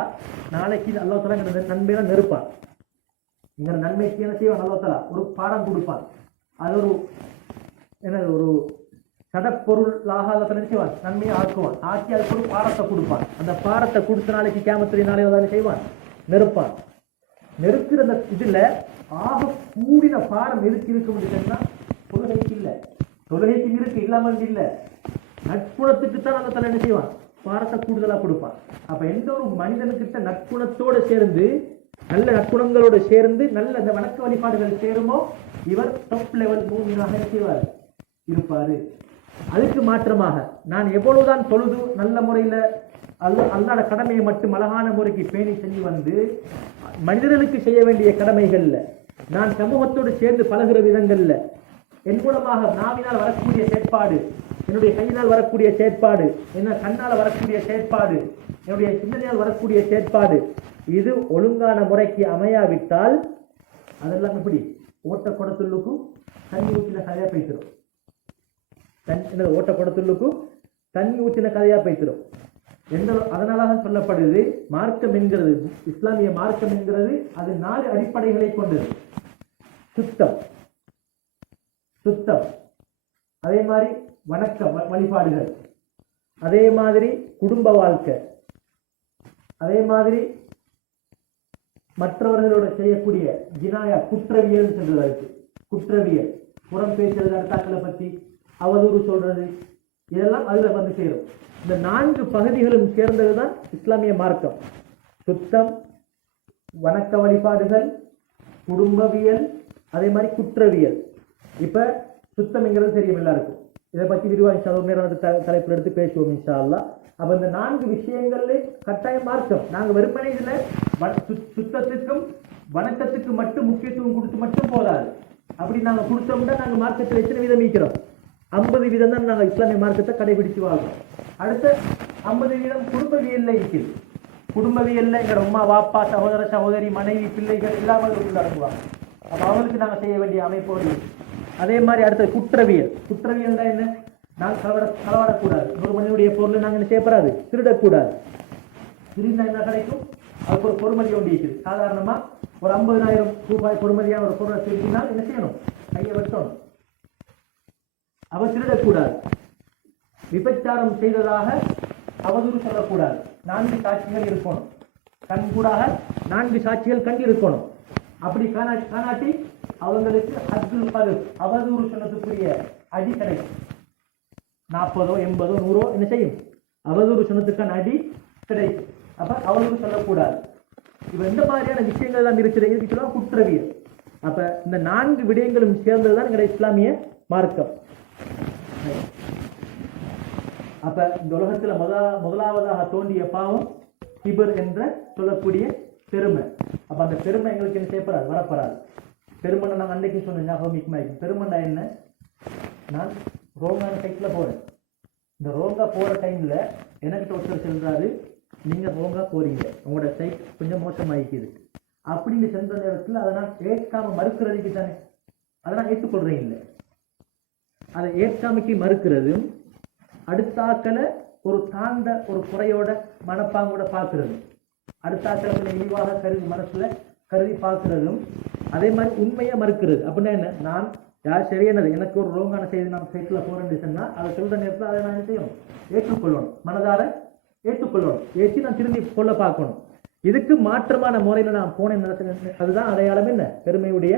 நாளைக்கு அல்லாஹ் தஆலா நன்மையில நெருப்பான். இங்க நன்மைக்கு என்ன செய்வான்? அல்லாஹ் தஆலா ஒரு பாடம் கொடுப்பான். அது ஒரு சடப்பொருளாக அதை செய்வான், நன்மையை ஆக்குவான். ஆக்கி அதுக்கு ஒரு பாடத்தை கொடுப்பான். அந்த பாடத்தை கொடுத்த நாளைக்கு கியாமத்துடைய நாளை செய்வான், நெருப்பான். நெருக்கிற அந்த இதுல ஆக கூடின பாடம் எதுக்கு இருக்குன்னா தொழுகைக்கு இல்லை. தொழுகைக்கு இருக்கு, இல்லாமல் இல்லை. நற்குணத்துக்குத்தான் அந்த தலை என்ன செய்வான்? பாரத்தை கூடுதலா கொடுப்பான். அப்ப எந்த ஒரு மனிதனுக்கிட்ட நற்குணத்தோடு சேர்ந்து, நல்ல நற்குணங்களோடு சேர்ந்து நல்ல அந்த வணக்க வழிபாடுகள் சேருமோ இவர் டாப் லெவல் மூமினாக செய்வார் இருப்பாரு. அதுக்கு மாற்றமாக நான் எவ்வளவுதான் தொழுது நல்ல முறையில அல்லாட கடமையை மட்டும் அழகான முறைக்கு பேணி செஞ்சு வந்து மனிதர்களுக்கு செய்ய வேண்டிய கடமைகள்ல, நான் சமூகத்தோடு சேர்ந்து பழகிற விதங்கள்ல, என் மூலமாக நாவினால் வரக்கூடிய செயற்பாடு, என்னுடைய கையினால் வரக்கூடிய செயற்பாடு, என்ன கண்ணால் வரக்கூடிய செயற்பாடு, என்னுடைய சிந்தனையால் வரக்கூடிய செயற்பாடு, இது ஒழுங்கான முறைக்கு அமையாவிட்டால் அதெல்லாம் எப்படி ஓட்ட குடத்துள்ளுக்கும் தண்ணி ஊற்றின கதையா பேசிடும். ஓட்ட குடத்துள்ளுக்கும் தண்ணி ஊற்றின கதையா பேசிடும். அதனால சொல்லப்படுது மார்க்கம் என்கிறது, இஸ்லாமிய மார்க்கம் என்கிறது அது 4 அடிப்படைகளை கொண்டது. சுத்தம், சுத்தம், அதே மாதிரி வணக்க வழிபாடுகள், அதே மாதிரி குடும்ப வாழ்க்கை, அதே மாதிரி மற்றவர்களோட செய்யக்கூடிய ஜினாயா குற்றவியல் சொல்றது, குற்றவியல், புறம் பேசுறது, அடுத்தாக்களை பத்தி அவதூறு சொல்றது, இதெல்லாம் அதுல வந்து சேரும். இந்த 4 பகுதிகளும் சேர்ந்ததுதான் இஸ்லாமிய மார்க்கம். சுத்தம், வணக்க வழிபாடுகள், குடும்பவியல், அதே மாதிரி குற்றவியல். இப்ப சுத்தம்ங்கிறது தெரியும் எல்லாருக்கும். இதை பத்தி விரிவாக தலைப்பில் எடுத்து பேசுவோம் இன்ஷா அல்லாஹ். அப்ப இந்த 4 விஷயங்கள்ல கட்டாயம் மார்க்கம். நாங்க வெறுமனே இதுல சுத்தத்துக்கும் வணக்கத்துக்கு மட்டும் முக்கியத்துவம் கொடுத்து மட்டும் போதாது. அப்படி நாங்க கொடுத்தோம்னா நாங்க மார்க்கத்தில் எத்தனை வீதம் ஈக்கிறோம்? 50 வீதம் தான் நாங்க இஸ்லாமிய மார்க்கத்தை கடைபிடிச்சு வாழ்றோம். அடுத்த 50 வீதம் குடும்பவியல்ல இருக்குது. குடும்பவியல்ல எங்களோட அம்மா, வாப்பா, சகோதர, சகோதரி, மனைவி, பிள்ளைகள் எல்லாமே அடங்குவாங்க. அப்ப அவங்களுக்கு நாங்க செய்ய வேண்டிய அமைப்போடு. அதே மாதிரி அடுத்த குற்றவியல். குற்றவியல் தான் என்ன? நாங்கள் களவாடக்கூடாது. ஒரு மனிதனுடைய பொருளை நாங்கள் என்ன செய்யப்படாது? திருடக்கூடாது. திருந்தா என்ன கிடைக்கும்? அதுக்கு ஒரு பொறுமதி ஒன்று இருக்குது. சாதாரணமா ஒரு 50,000 ரூபாய் பொறுமதியான ஒரு பொருளை திருடினால் என்ன செய்யணும்? கையை வெட்டணும். அவர் திருடக்கூடாது. விபச்சாரம் செய்ததாக அவதூறு சொல்லக்கூடாது. 4 சாட்சிகள் இருக்கணும். கண்கூடாக 4 சாட்சிகள் கண்டு இருக்கணும். அப்படி காணாட்டி அவங்களுக்கு அவதூறு சொன்னதுக்குரிய அடி கிடைக்கும். 40, 80, 100 என்ன செய்யும்? அவதூறு சொன்னதுக்கான அடி கிடைக்கும். அப்ப அவதூறு சொல்லக்கூடாது. இப்ப இந்த மாதிரியான விஷயங்கள் எல்லாம் இருக்கிற குற்றவியல். அப்ப இந்த 4 விடயங்களும் சேர்ந்ததுதான் எங்களுடைய இஸ்லாமிய மார்க்கம். அப்ப இந்த உலகத்துல முதலாவதாக தோன்றிய பாவம் கிபர் என்ற சொல்லக்கூடிய பெருமை. அப்ப அந்த பெருமை எங்களுக்கு என்ன செய்யப்படாது? வரப்படாது. பெருமண்டை நாங்கள் அன்றைக்கு சொன்ன ஞாபகம். பெருமண்டா என்ன? நான் ரோங்கான சைட்ல போறேன். இந்த ரோங்கா போற டைம்ல எனக்கு ஒருத்தர் சொல்றாரு, நீங்க ரோங்கா போறீங்க, உங்களோட சைட் கொஞ்சம் மோசமாயிக்குது அப்படின்னு சென்ற நேரத்தில் அதை நான் ஏற்காம மறுக்கிறதுக்கு தானே, அதை நான் ஏற்றுக்கொள்றேன் இல்லை. அதை ஏற்காமைக்கு மறுக்கிறதும், அடுத்தாக்களை ஒரு தாழ்ந்த ஒரு குறையோட மனப்பாங்கோட பார்க்கறது, அடுத்தாக்களை இழிவாக கருதி மனசுல கருதி பார்க்கிறதும், அதே மாதிரி உண்மையை மறுக்கிறது. அப்படின்னா என்ன? நான் யார் சரியானது, எனக்கு ஒரு ரோங்கான செய்தி நான் சைட்டில் போறேன்னு சொன்னா அதை சொல்ற நேரத்தில் அதை நான் செய்யணும், ஏற்றுக்கொள்ளணும், மனதார ஏற்றுக்கொள்ளணும், ஏற்றி நான் திரும்பி கொள்ள பார்க்கணும். இதுக்கு மாற்றமான முறையில் நான் போனேன், அதுதான் அடையாளம். என்ன பெருமையுடைய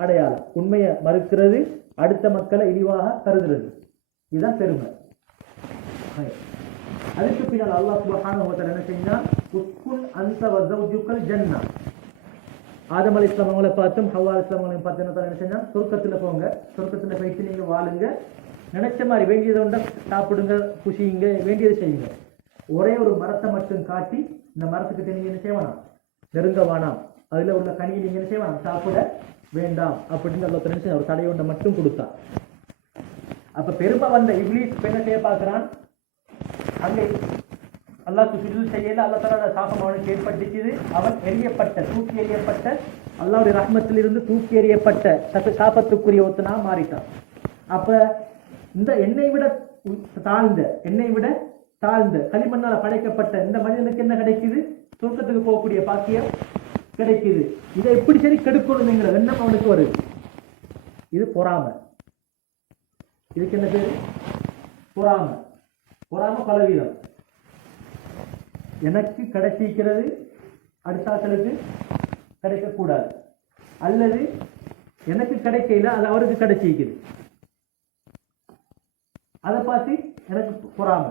அடையாளம்? உண்மையை மறுக்கிறது, அடுத்த மக்களை இழிவாக கருதுறது, இதுதான் பெருமை. அதுக்கு பின்னால் அல்லாஹ் சுப்ஹானஹு வ தஆலா என்ன செஞ்சான்? உஸ்குன் அன்த வ ஸௌஜுகல் ஜன்னah. ஆதம் அலைஹிஸ்ஸலாம் அவங்களை பார்த்தும் ஹவ்வா அலைஹிஸ்ஸலாம் அவங்களையும் பார்த்து என்ன செஞ்சான்? சொர்க்கத்தில் போங்க, சொர்க்கத்தில் போயிட்டு நீங்க வாழுங்க, நினைச்ச மாதிரி வேண்டியதை உண்ட சாப்பிடுங்க, குஷிங்க, வேண்டியதை செய்யுங்க. ஒரே ஒரு மரத்தை மட்டும் காட்டி, இந்த மரத்துக்கிட்ட நீங்க என்ன செய்வானா? நெருங்க வேணாம், அதுல உள்ள கனியை நீங்க என்ன செய்வானா? சாப்பிட வேண்டாம் அப்படின்னு அல்ல தெரிஞ்சு ஒரு தடை ஒன்றை மட்டும் கொடுத்தான். அப்ப பெருமை வந்த இப்லீஸ் என்ன செய்ய பார்க்கிறான்? அங்கே அல்லாஹ்க்கு சுஜூத் செய்யல, அல்லாஹ் தஆலா சாபம் அவனுக்கு ஏற்பட்டுச்சு. அவன் எரியப்பட்ட, தூக்கி எறியப்பட்ட, அல்லாஹ்வுடைய ரஹ்மத்திலிருந்து தூக்கி எறியப்பட்ட சாபத்துக்குரிய ஒருத்தனா மாறிட்டான். அப்ப இந்த என்னை விட தாழ்ந்த களிமண்ணால படைக்கப்பட்ட இந்த மனிதனுக்கு என்ன கிடைக்குது? சொர்க்கத்துக்கு போகக்கூடிய பாக்கியம் கிடைக்குது. இதை எப்படி சரி கெடுக்கணுங்கிற எண்ணம் அவனுக்கு வருது. இது பொறாமை. இதுக்கு என்ன பேரு? பொறாமை. பொறாமை பலவீனம். எனக்கு கிடைச்சிக்கிறது அடுத்தாக்களுக்கு கிடைக்கக்கூடாது, அல்லது எனக்கு கிடைக்கல அது அவருக்கு கிடைச்சிக்குது, அதை பார்த்து எனக்கு பொறாமை.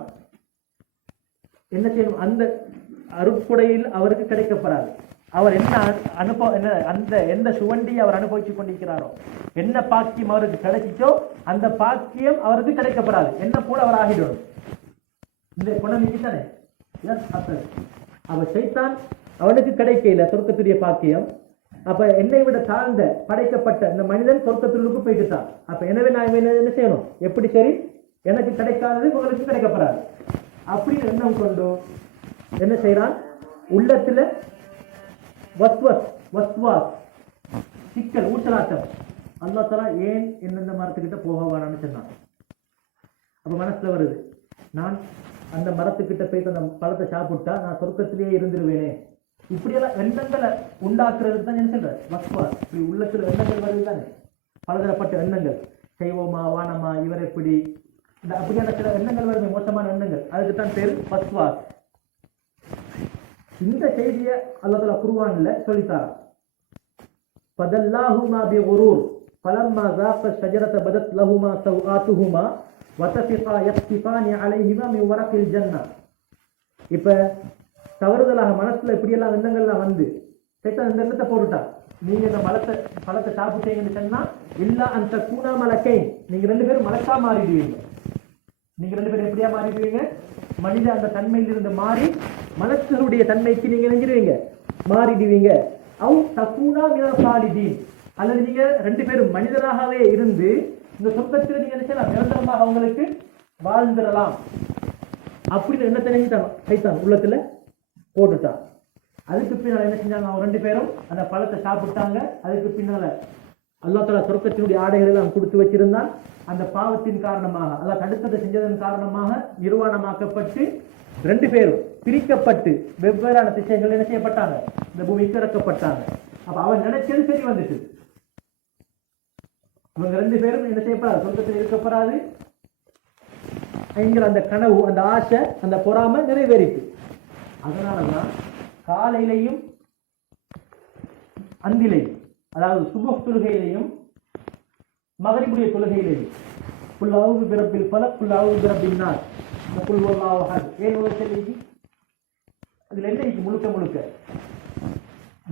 என்ன செய்யணும்? அந்த அருட்கொடையில் அவருக்கு கிடைக்கப்படாது, அவர் என்ன என்ன அந்த எந்த சுவண்டியை அவர் அனுபவித்துக் கொண்டிருக்கிறாரோ, என்ன பாக்கியம் அவருக்கு கிடைச்சிச்சோ அந்த பாக்கியம் அவருக்கு கிடைக்கப்படாது. என்ன போல அவர் ஆகிடணும். இந்த குணமிக்கு தானே அவர் சைத்தான் அவனுக்கு கிடைக்கல சொர்க்கத்துடைய பாக்கியம். அப்ப என்னை விட தாழ்ந்த படைக்கப்பட்ட இந்த மனிதன் சொர்க்கத்திற்கு போய்கிட்டான். அப்ப எனவே நான் என்ன செய்யணும்? எப்படி சரி, எனக்கு கிடைக்காதது உங்களுக்கு கிடைக்கப்படாது அப்படின்னு எண்ணம் கொண்டு என்ன செய்யறான்? உள்ளத்துல வஸ்வாஸ் சிக்கல் ஊசலாட்டம். அல்லாஹ் தஆலா ஏன் எந்தெந்த மரத்துக்கிட்ட போக வேணாம்னு சொன்னான். அப்ப மனசுல வருது, நான் அந்த மரத்துக்கிட்ட போயிட்டு அந்த பழத்தை சாப்பிட்டா நான் சொர்க்கத்திலேயே இருந்துருவேனே. இப்படியெல்லாம் எண்ணங்களை உண்டாக்குறதுக்கு தான் என்ன சொல்ற வஸ்வாஸ். இப்படி உள்ளத்துல எண்ணங்கள் வருது தானே, பலதரப்பட்ட எண்ணங்கள். செய்வோமா வானமா, இவர் எப்படி, இந்த அப்படியான சில எண்ணங்கள் வருது, மோசமான எண்ணங்கள். அதுக்கு தான் பேரு வஸ்வாஸ். இந்த செய்தியை அல்லாஹ் தஆலா குர்ஆன்ல சொல்லித்தாரா. ஃபதல்லாஹுமா பிகுரூர் ஃபலம்மா ذاق الشجرة بدت لهما سوآتهما وطفقا يخصفان عليهما من ورق الجنة. இப்ப தவறுதலாக மனசுல இப்படியெல்லாம் எண்ணங்கள்லாம் வந்து சைத்தான் இந்த எண்ணத்தை போட்டுட்டான். நீங்க இந்த பழத்தை சாப்பிட்டீங்கன்னு சொன்னா இல்லா அந்த கூனா மலக்கை, நீங்க ரெண்டு பேரும் மலக்கா மாறிடுவீங்க. நீங்க ரெண்டு பேரும் எப்படியா மாறிடுவீங்க? மனித அந்த தன்மையிலிருந்து மாறி மலக்குகளுடைய தன்மைக்கு நீங்க நினைஞ்சிருவீங்க, மாறிடுவீங்க. அவ் தக்கூனா மினசாலிதீன், அல்லது நீங்க ரெண்டு பேரும் மனிதராகவே இருந்து இந்த சொர்க்கத்தில் நீங்க நினைச்சலாம் நிரந்தரமாக அவங்களுக்கு வாழ்ந்துடலாம் அப்படின்னு என்ன தெரிஞ்சுட்டான் சைத்தான் உள்ளத்துல போட்டுட்டான். அதுக்கு பின்னால என்ன செஞ்சாங்க? அவங்க ரெண்டு பேரும் அந்த பழத்தை சாப்பிட்டாங்க. அதுக்கு பின்னால அல்லாஹ் தஆலா சொர்க்கத்தினுடைய ஆடைகளை எல்லாம் கொடுத்து வச்சிருந்தான். அந்த பாவத்தின் காரணமாக, அல்லாஹ் தடுத்ததை செஞ்சதன் காரணமாக நிர்வாணமாக்கப்பட்டு ரெண்டு பேரும் பிரிக்கப்பட்டு வெவ்வேறான திசைகள் என்ன செய்யப்பட்டாங்க? இந்த பூமிக்கு இறக்கப்பட்டாங்க. அப்ப அவன் நினைச்சது சரி வந்துட்டு. இவங்க ரெண்டு பேரும் என்ன செய்யப்படாது? சொர்க்கத்தில் இருக்கப்படாது என்கிற அந்த கனவு, அந்த ஆசை, அந்த பொறாமை நிறைவேறிட்டு. அதனாலதான் காலையிலையும் அந்திலையும், அதாவது சுபஹ் தொழுகையிலையும் மகரிபுடைய தொழுகையிலையும் குல் அஊது பிரப்பில் ஃபலக், குல் அஊது பிரப்பின் நாஸ், குல் ஹுவல்லாஹு அஹத் ஏன் ஓதுறது? அதுல என்ன இருக்கு? முழுக்க முழுக்க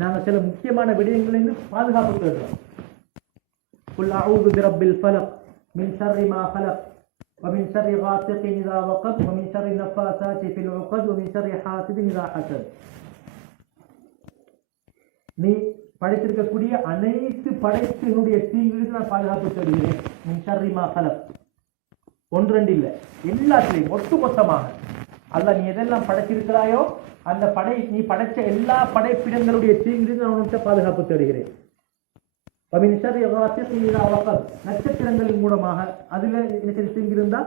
நாங்க சில முக்கியமான விடயங்களிலிருந்து பாதுகாப்பு தேடுறோம். குல் அஊது பிரப்பில் ஃபலக் மின் ஷர்ரி மா ஃபலக் ومن شر غاسق إذا وقب ومن شر النفاثات في العقد ومن شر حاسد إذا حسد. நீ படைத்திருக்கக்கூடிய அனைத்து படைப்பினுடைய தீங்கிலிருந்து நான் பாதுகாப்பு தருகிறேன். மின் ஷர்ரி மா ஃபலக், ஒன்றெண்டு இல்லை, எல்லாத்திலையும் ஒட்டுமொத்தமாக. அல்லாஹ் நீ எதெல்லாம் படைச்சிருக்கிறாயோ அந்த நீ படைச்ச எல்லா படைப்பிடங்களுடைய தீங்கிலிருந்து நான் உனக்கு பாதுகாப்பு தருகிறேன். நட்சத்திரங்களின் மூலமாக அதுல தீங்கிருந்தா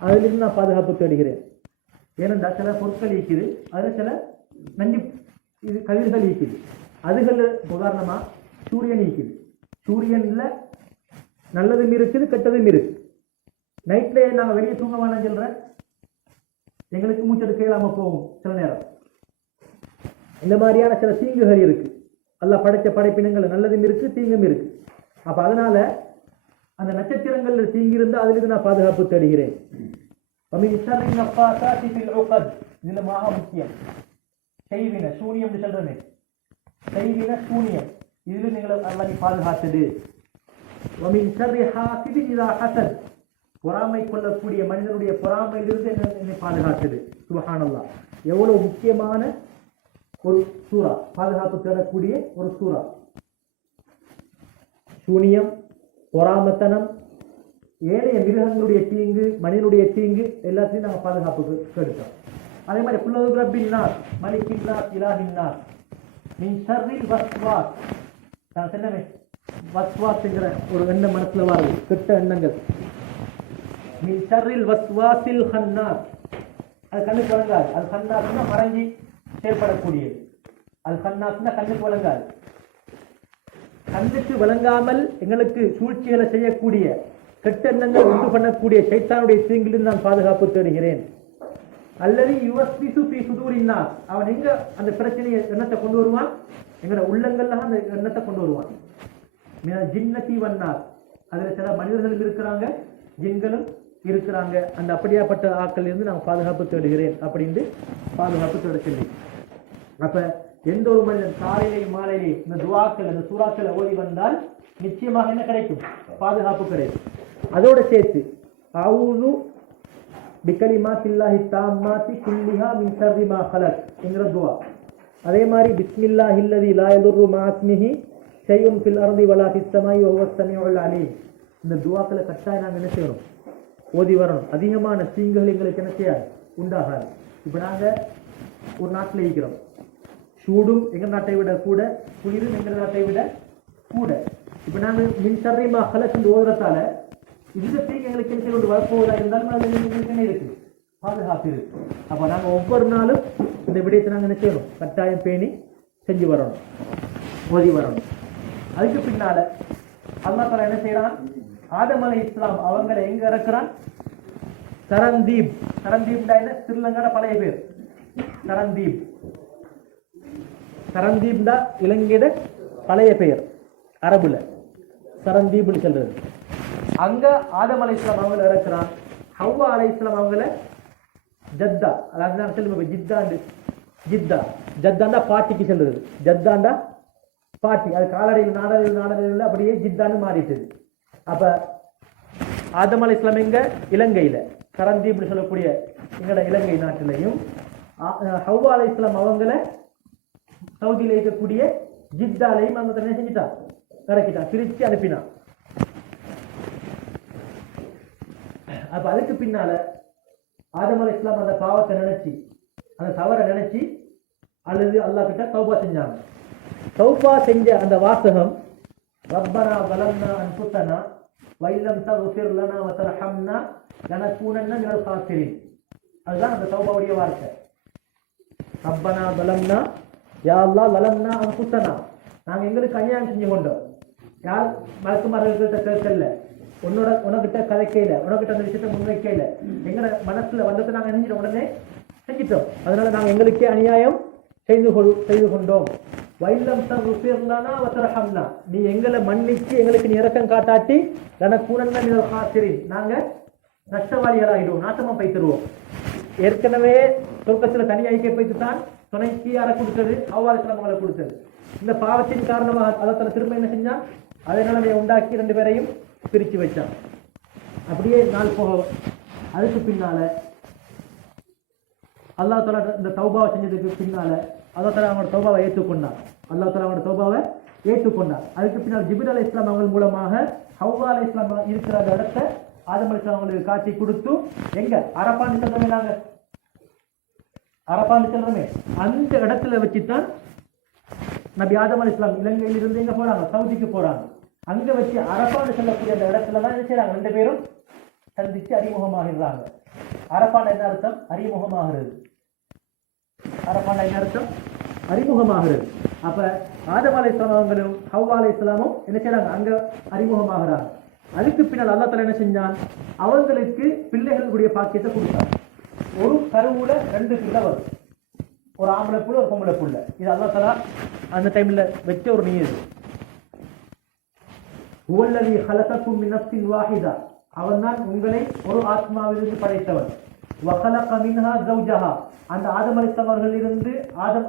அதிலிருந்து நான் பாதுகாப்பு தேடுகிறேன். ஏனென்றா சில பொருட்கள் ஈக்குது, அதுல சில நன்றி இது கதிர்கள் ஈக்குது. அதுகள் உதாரணமா சூரியன் ஈக்குது. சூரியன்ல நல்லதும் இருக்குது கெட்டதும் இருக்கு. நைட்ல நாங்க வெளியே தூங்க வேணாம்னு சொல்றேன், எங்களுக்கு மூச்செடுக்க இல்லாம போகும் சில நேரம். இந்த மாதிரியான சில தீங்குகள் இருக்கு. அல்லாஹ் படைச்ச படைப்பினங்கள் நல்லதும் இருக்கு தீங்கும் இருக்கு. அப்ப அதனால அந்த நட்சத்திரங்கள்ல தீங்கு இருந்தா அதிலிருந்து நான் பாதுகாப்பு தேடுகிறேன். இதுல மகா முக்கியம் செய்வின சூனியம் சொல்றேன். செய்வின சூனியம் இதுல நீங்கள் அல்லாஹ் நீ பாதுகாத்தது. பொறாமை கொள்ளக்கூடிய மனிதனுடைய பொறாமையிலிருந்து என்னை பாதுகாத்தது. சுப்ஹானல்லாஹ், எவ்வளவு முக்கியமான ஒரு சூரா, பாதுகாப்பு தேடக்கூடிய ஒரு சூரா. சூனியம், பொறாமத்தனம், ஏனைய மிருகங்களுடைய தீங்கு, மனிதனுடைய தீங்கு எல்லாத்தையும் நாங்கள் பாதுகாப்பு கேட்டோம். அதே மாதிரி குல் அஊது பிரப்பின் நாஸ் மலிக்கின் நாஸ் இலாஹின் நாஸ் மின் ஷர்ரில் வஸ்வாஸ். நான் சொன்னேன் வஸ்வாஸ்ங்கிற ஒரு எண்ணம் மனசுல வருது, கெட்ட எண்ணங்கள். மின் ஷர்ரில் வஸ்வாசில் ஹன்னாஸ், அது கண்ணுக்கு வழங்காது. அது ஹன்னாஸ்னா மறைஞ்சி செயல்படக்கூடியது. அது கண்ணாசுன்னா கண்ணுக்கு வழங்காது. கண்ணுக்கு வழங்காமல் எங்களுக்கு சூழ்ச்சிகளை செய்யக்கூடிய கெட்ட எண்ணங்கள் உண்டு பண்ணக்கூடிய சைத்தானுடைய தீங்கிலிருந்து நான் பாதுகாப்பு தேடுகிறேன். அல்லது யுவஸ்பிசு ஃபீ சுதூரின் நாஸ், அவன் எங்க அந்த பிரச்சனையை எண்ணத்தை கொண்டு வருவான்? எங்களோட உள்ளங்கள்ல அந்த எண்ணத்தை கொண்டு வருவான். ஜின்னதி வன்னாஸ், அதுல சில மனிதர்களும் இருக்கிறாங்க, ஜின்களும் இருக்கிறாங்க. அந்த அப்படியாப்பட்ட ஆட்கள் இருந்து நான் பாதுகாப்பு தேடுகிறேன் அப்படின்னு பாதுகாப்பு தேட சொல்லி. அப்ப எந்த ஒரு மனிதன் காலையிலேயும் மாலையிலே இந்த துவாக்கள் அந்த சூறாக்களை ஓதி வந்தால் நிச்சயமாக என்ன கிடைக்கும்? பாதுகாப்பு கிடைக்கும். அதோட சேர்த்து அவுது பிகலிமாத்தில்லாஹி தாம்மாத்தி குல்லிஹா மின் ஷர்ரி மா ஹலக் என்கிற துவா. அதே மாதிரி பிஸ்மில்லாஹில்லதி லா யதுர்ரு மஅ இஸ்மிஹி ஷைஉன் ஃபில் அர்தி வலா ஃபிஸ் ஸமாஇ வஹுவஸ் ஸமீஉல் அலீம். இந்த துவாக்களை கட்டாயம் நாங்கள் என்ன செய்யணும்? ஓதி வரணும். அதிகமான தீங்குகள் எங்களுக்கு என்ன செய்யாது? உண்டாகாது. இப்போ நாங்கள் ஒரு நாட்டில் இருக்கிறோம். சூடும் எங்கள் நாட்டை விட கூட, குளிரும் எங்கள் நாட்டை விட கூட. இப்போ நாங்கள் மின் ஷர்ரி மா ஹலக் என்று ஓதுறதால இந்த தீங்கு எங்களுக்கு என்ன கொண்டு வரப்போவதா இருந்தாலும் அதில் எங்களுக்கு என்ன இருக்கு? பாதுகாப்பு இருக்கு. அப்போ நாங்கள் ஒவ்வொரு நாளும் இந்த விடயத்தை நாங்கள் என்ன செய்யணும்? கட்டாயம் பேணி செஞ்சு வரணும், ஓதி வரணும். அதுக்கு பின்னால அல்லாஹ் தஆலா என்ன செய்யறான்? ஆதம் அலைஹிஸ்ஸலாம் அவங்களை எங்க இறக்குறான்? சரந்தீப். சரந்தீப்னா என்ன? ஸ்ரீலங்கான பழைய பேர் சரந்தீப். சரந்தீப்னா இலங்கையோட பழைய பெயர் அரபுல சரந்தீப்னு சொல்றது. அங்க ஆதம் அலைஹிஸ்ஸலாம் அவங்களை இறக்குறான். ஹவ்வா அலைஹிஸ்ஸலாம் அவங்களை ஜத்தா, அதாவது சொல்லுங்க ஜித்தாண்டு, ஜித்தா ஜத்தாண்டா பாட்டிக்கு சொல்றது. ஜத்தாண்டா பாட்டி, அது காலடையில் நாடடையில் அப்படியே ஜித்தான்னு மாறிட்டது. அப்ப ஆதம் அலைஹிஸ்ஸலாம் எங்க? இலங்கையில சரந்தீப்னு சொல்லக்கூடிய எங்களோட இலங்கை நாட்டிலையும், ஹவ்வா அலைஹிஸ்ஸலாம் அவங்களை சவுதியில இருக்கக்கூடிய ஜித்தாலையும் அவங்க என்ன செஞ்சுட்டா? இறக்கிட்டா, பிரிச்சு அனுப்பினான். அப்ப அதுக்கு பின்னால ஆதம் அலைஹிஸ்ஸலாம் அந்த பாவத்தை நினைச்சு, அந்த தவறை நினைச்சு அல்லது அல்லாஹ் கிட்ட தௌபா செஞ்சாங்க. தௌபா செஞ்ச அந்த வாசகம் ரப்பனா வலம்னா அன்ஃபுஸனா வைலம் தக்ஃபிர் லனா வ தர்ஹம்னா லனகூனன்ன மினல் காசிரின். அதுதான் அந்த தௌபாவுடைய வார்த்தை. ரப்பனா வலம்னா, யா அல்லாஹ் வலம்னா அன்ஃபுஸனா, நாங்க எங்களுக்கு அநியாயம் செஞ்சு கொண்டோம். யார் மலக்குமார்கள்கிட்ட கேட்கல, உனக்கிட்ட கதைக்கையில, உனக்கிட்ட அந்த விஷயத்தை முன்வைக்கையில, எங்க மனசுல வந்ததை நாங்க நினைச்சிட்டோம், உடனே செஞ்சிட்டோம். அதனால நாங்க எங்களுக்கே அநியாயம் செய்து கொண்டோம். வைலம் தக்ஃபிர் லனா வ தர்ஹம்னா, நீ எங்களை மன்னிச்சு எங்களுக்கு நீ இரக்கம் காட்டாட்டி லனகூனன்ன மினல் காசிரின், நாங்க நஷ்டவாளிகளாகிடுவோம், நாசமா போய்த்துருவோம். ஏற்கனவே சொர்க்கத்துல தனி ஐக்கிய போய்த்து தான் துணைக்கு யாரை கொடுத்தது? ஹவ்வா அலைஹிஸ்ஸலாம் அவங்களை கொடுத்தது. இந்த பாவத்தின் காரணமாக அல்லாஹ் திரும்ப என்ன செஞ்சான்? அதை நிலைமையை உண்டாக்கி ரெண்டு பேரையும் பிரிச்சு வச்சான். அப்படியே நாள் போக அதுக்கு பின்னால அல்லாஹ் தஆலா இந்த தௌபாவை செஞ்சதுக்கு பின்னால அல்லாஹ் தஆலா அவங்களோட தௌபாவை ஏற்றுக்கொண்டான். அல்லாஹ் தஆலா அவங்களோட தௌபாவை ஏற்றுக்கொண்டான். அதுக்கு பின்னால் ஜிப்ரீல் அலைஹிஸ்ஸலாம் அவங்க மூலமாக ஹவ்வா அலைஹிஸ்ஸலாம் இருக்கிற அந்த இடத்தை ஆதம் அலைஹிஸ்ஸலாம் அவங்களுக்கு காட்சி கொடுத்து, எங்க அரபான்னு சொல்றோமே, நாங்க அரபான்னு சொல்றோமே, அந்த இடத்துல வச்சுதான் நபி ஆதம் அலைஹிஸ்ஸலாம் இலங்கையிலிருந்து எங்க போறாங்க? சவுதிக்கு போறாங்க. அங்க வச்சு அரபான்னு சொல்லக்கூடிய அந்த இடத்துல தான் என்ன செய்யறாங்க? ரெண்டு பேரும் சந்திச்சு அறிமுகமாகிறாங்க. அரபான் என்ன அர்த்தம்? அறிமுகமாகிறது. அரபான் என்ன அர்த்தம்? அறிமுகமாகிறது. அப்ப ஆதம் அலைஹிஸ்ஸலாம் அவங்களும் ஹவ்வா அலைஹிஸ்ஸலாமும் என்ன செய்யறாங்க? அங்க அறிமுகமாகிறாங்க. அதுக்கு பின்னால் அல்லாஹ் தஆலா என்ன செஞ்சான்? அவங்களுக்கு பிள்ளைகளுடைய பாக்கியத்தை கொடுத்தாங்க. ஒரு கருவுல 2 பிள்ளை வரும், ஒரு ஆம்பளை புள்ள, ஒரு பொம்பளை புள்ள. இது அல்லாஹ் தஆலா அந்த டைம்ல வச்ச ஒரு நியதி. ஹுவல்லதி ஹலகக்கும் மின் நஃப்ஸின் வாஹிதா, அவன் தான் உங்களை ஒரு ஆத்மாவிலிருந்து படைத்தவன். வகலக மின்ஹா ஜௌஜஹா, அந்த ஆதம் அலைஹிஸ்ஸலாம் அவர்களிலிருந்து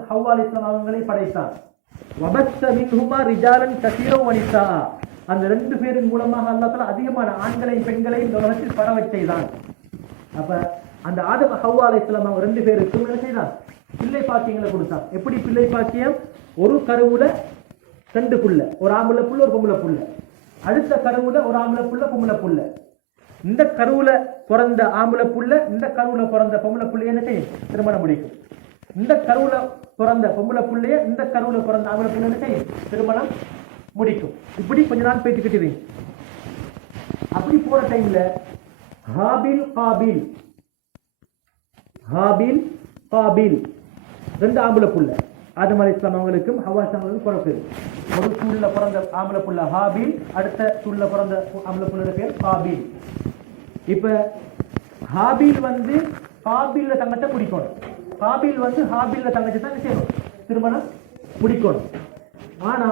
ஹவ்வா அலைஹிஸ்ஸலாம் அவங்களை படைத்தான். வபஸ்ஸ மின்ஹுமா ரிஜாலன் கஸீரன் வ நிஸா, அந்த 2 பேரின் மூலமாக அல்லாஹ் தஆலா அதிகமான ஆண்களையும் பெண்களையும் இந்த உலகத்தில் பரவச் செய்தான். அப்ப அந்த ஆதம் ஹவ்வா அலைஹிஸ்ஸலாம் அவங்க 2 பேருக்கும் என்ன செய்தான்? பிள்ளை பாக்கியங்களை கொடுத்தான். எப்படி பிள்ளை பாக்கியம்? ஒரு கருவுல 2 புள்ள, ஒரு ஆம்பளை புள்ள, ஒரு பொம்பளை புள்ள. அடுத்த கருவுல ஒரு ஆம்பளை புள்ள, பொம்பளை புள்ள. இந்த கருவுல பிறந்த ஆம்பளை புள்ள இந்த கருவுல பிறந்த பொம்பளை புள்ளைய என்ன செய்யும்? திருமணம் முடிக்கும். இந்த கருவுல பிறந்த பொம்பளை புள்ளைய இந்த கருவுல பிறந்த ஆம்பளை புள்ள என்ன செய்யும்? திருமணம் முடிக்கும். இப்படி கொஞ்ச நாள் பேசிக்கிட்டு அப்படி போற டைம்ல ஹாபில் காபில், ஹாபில் காபில் 2 ஆம்பளை புள்ள ஆதம் அலைஹிஸ்ஸலாம் அவங்களுக்கும் ஹவ்வா அலைஹிஸ்ஸலாமுக்கும் பிறக்குது. ஒரு சூழ்ல பிறந்த ஆம்பளை புள்ள ஹாபில், அடுத்த சூழ்ல பிறந்த ஆம்பளை புள்ளோட பேர் காபில். இப்ப ஹாபில் வந்து காபில்ல தங்கத்தை முடிக்கணும், காபில் வந்து ஹாபில்ல தங்கத்தை தான் செய்யணும், திருமணம் முடிக்கணும். ஆனா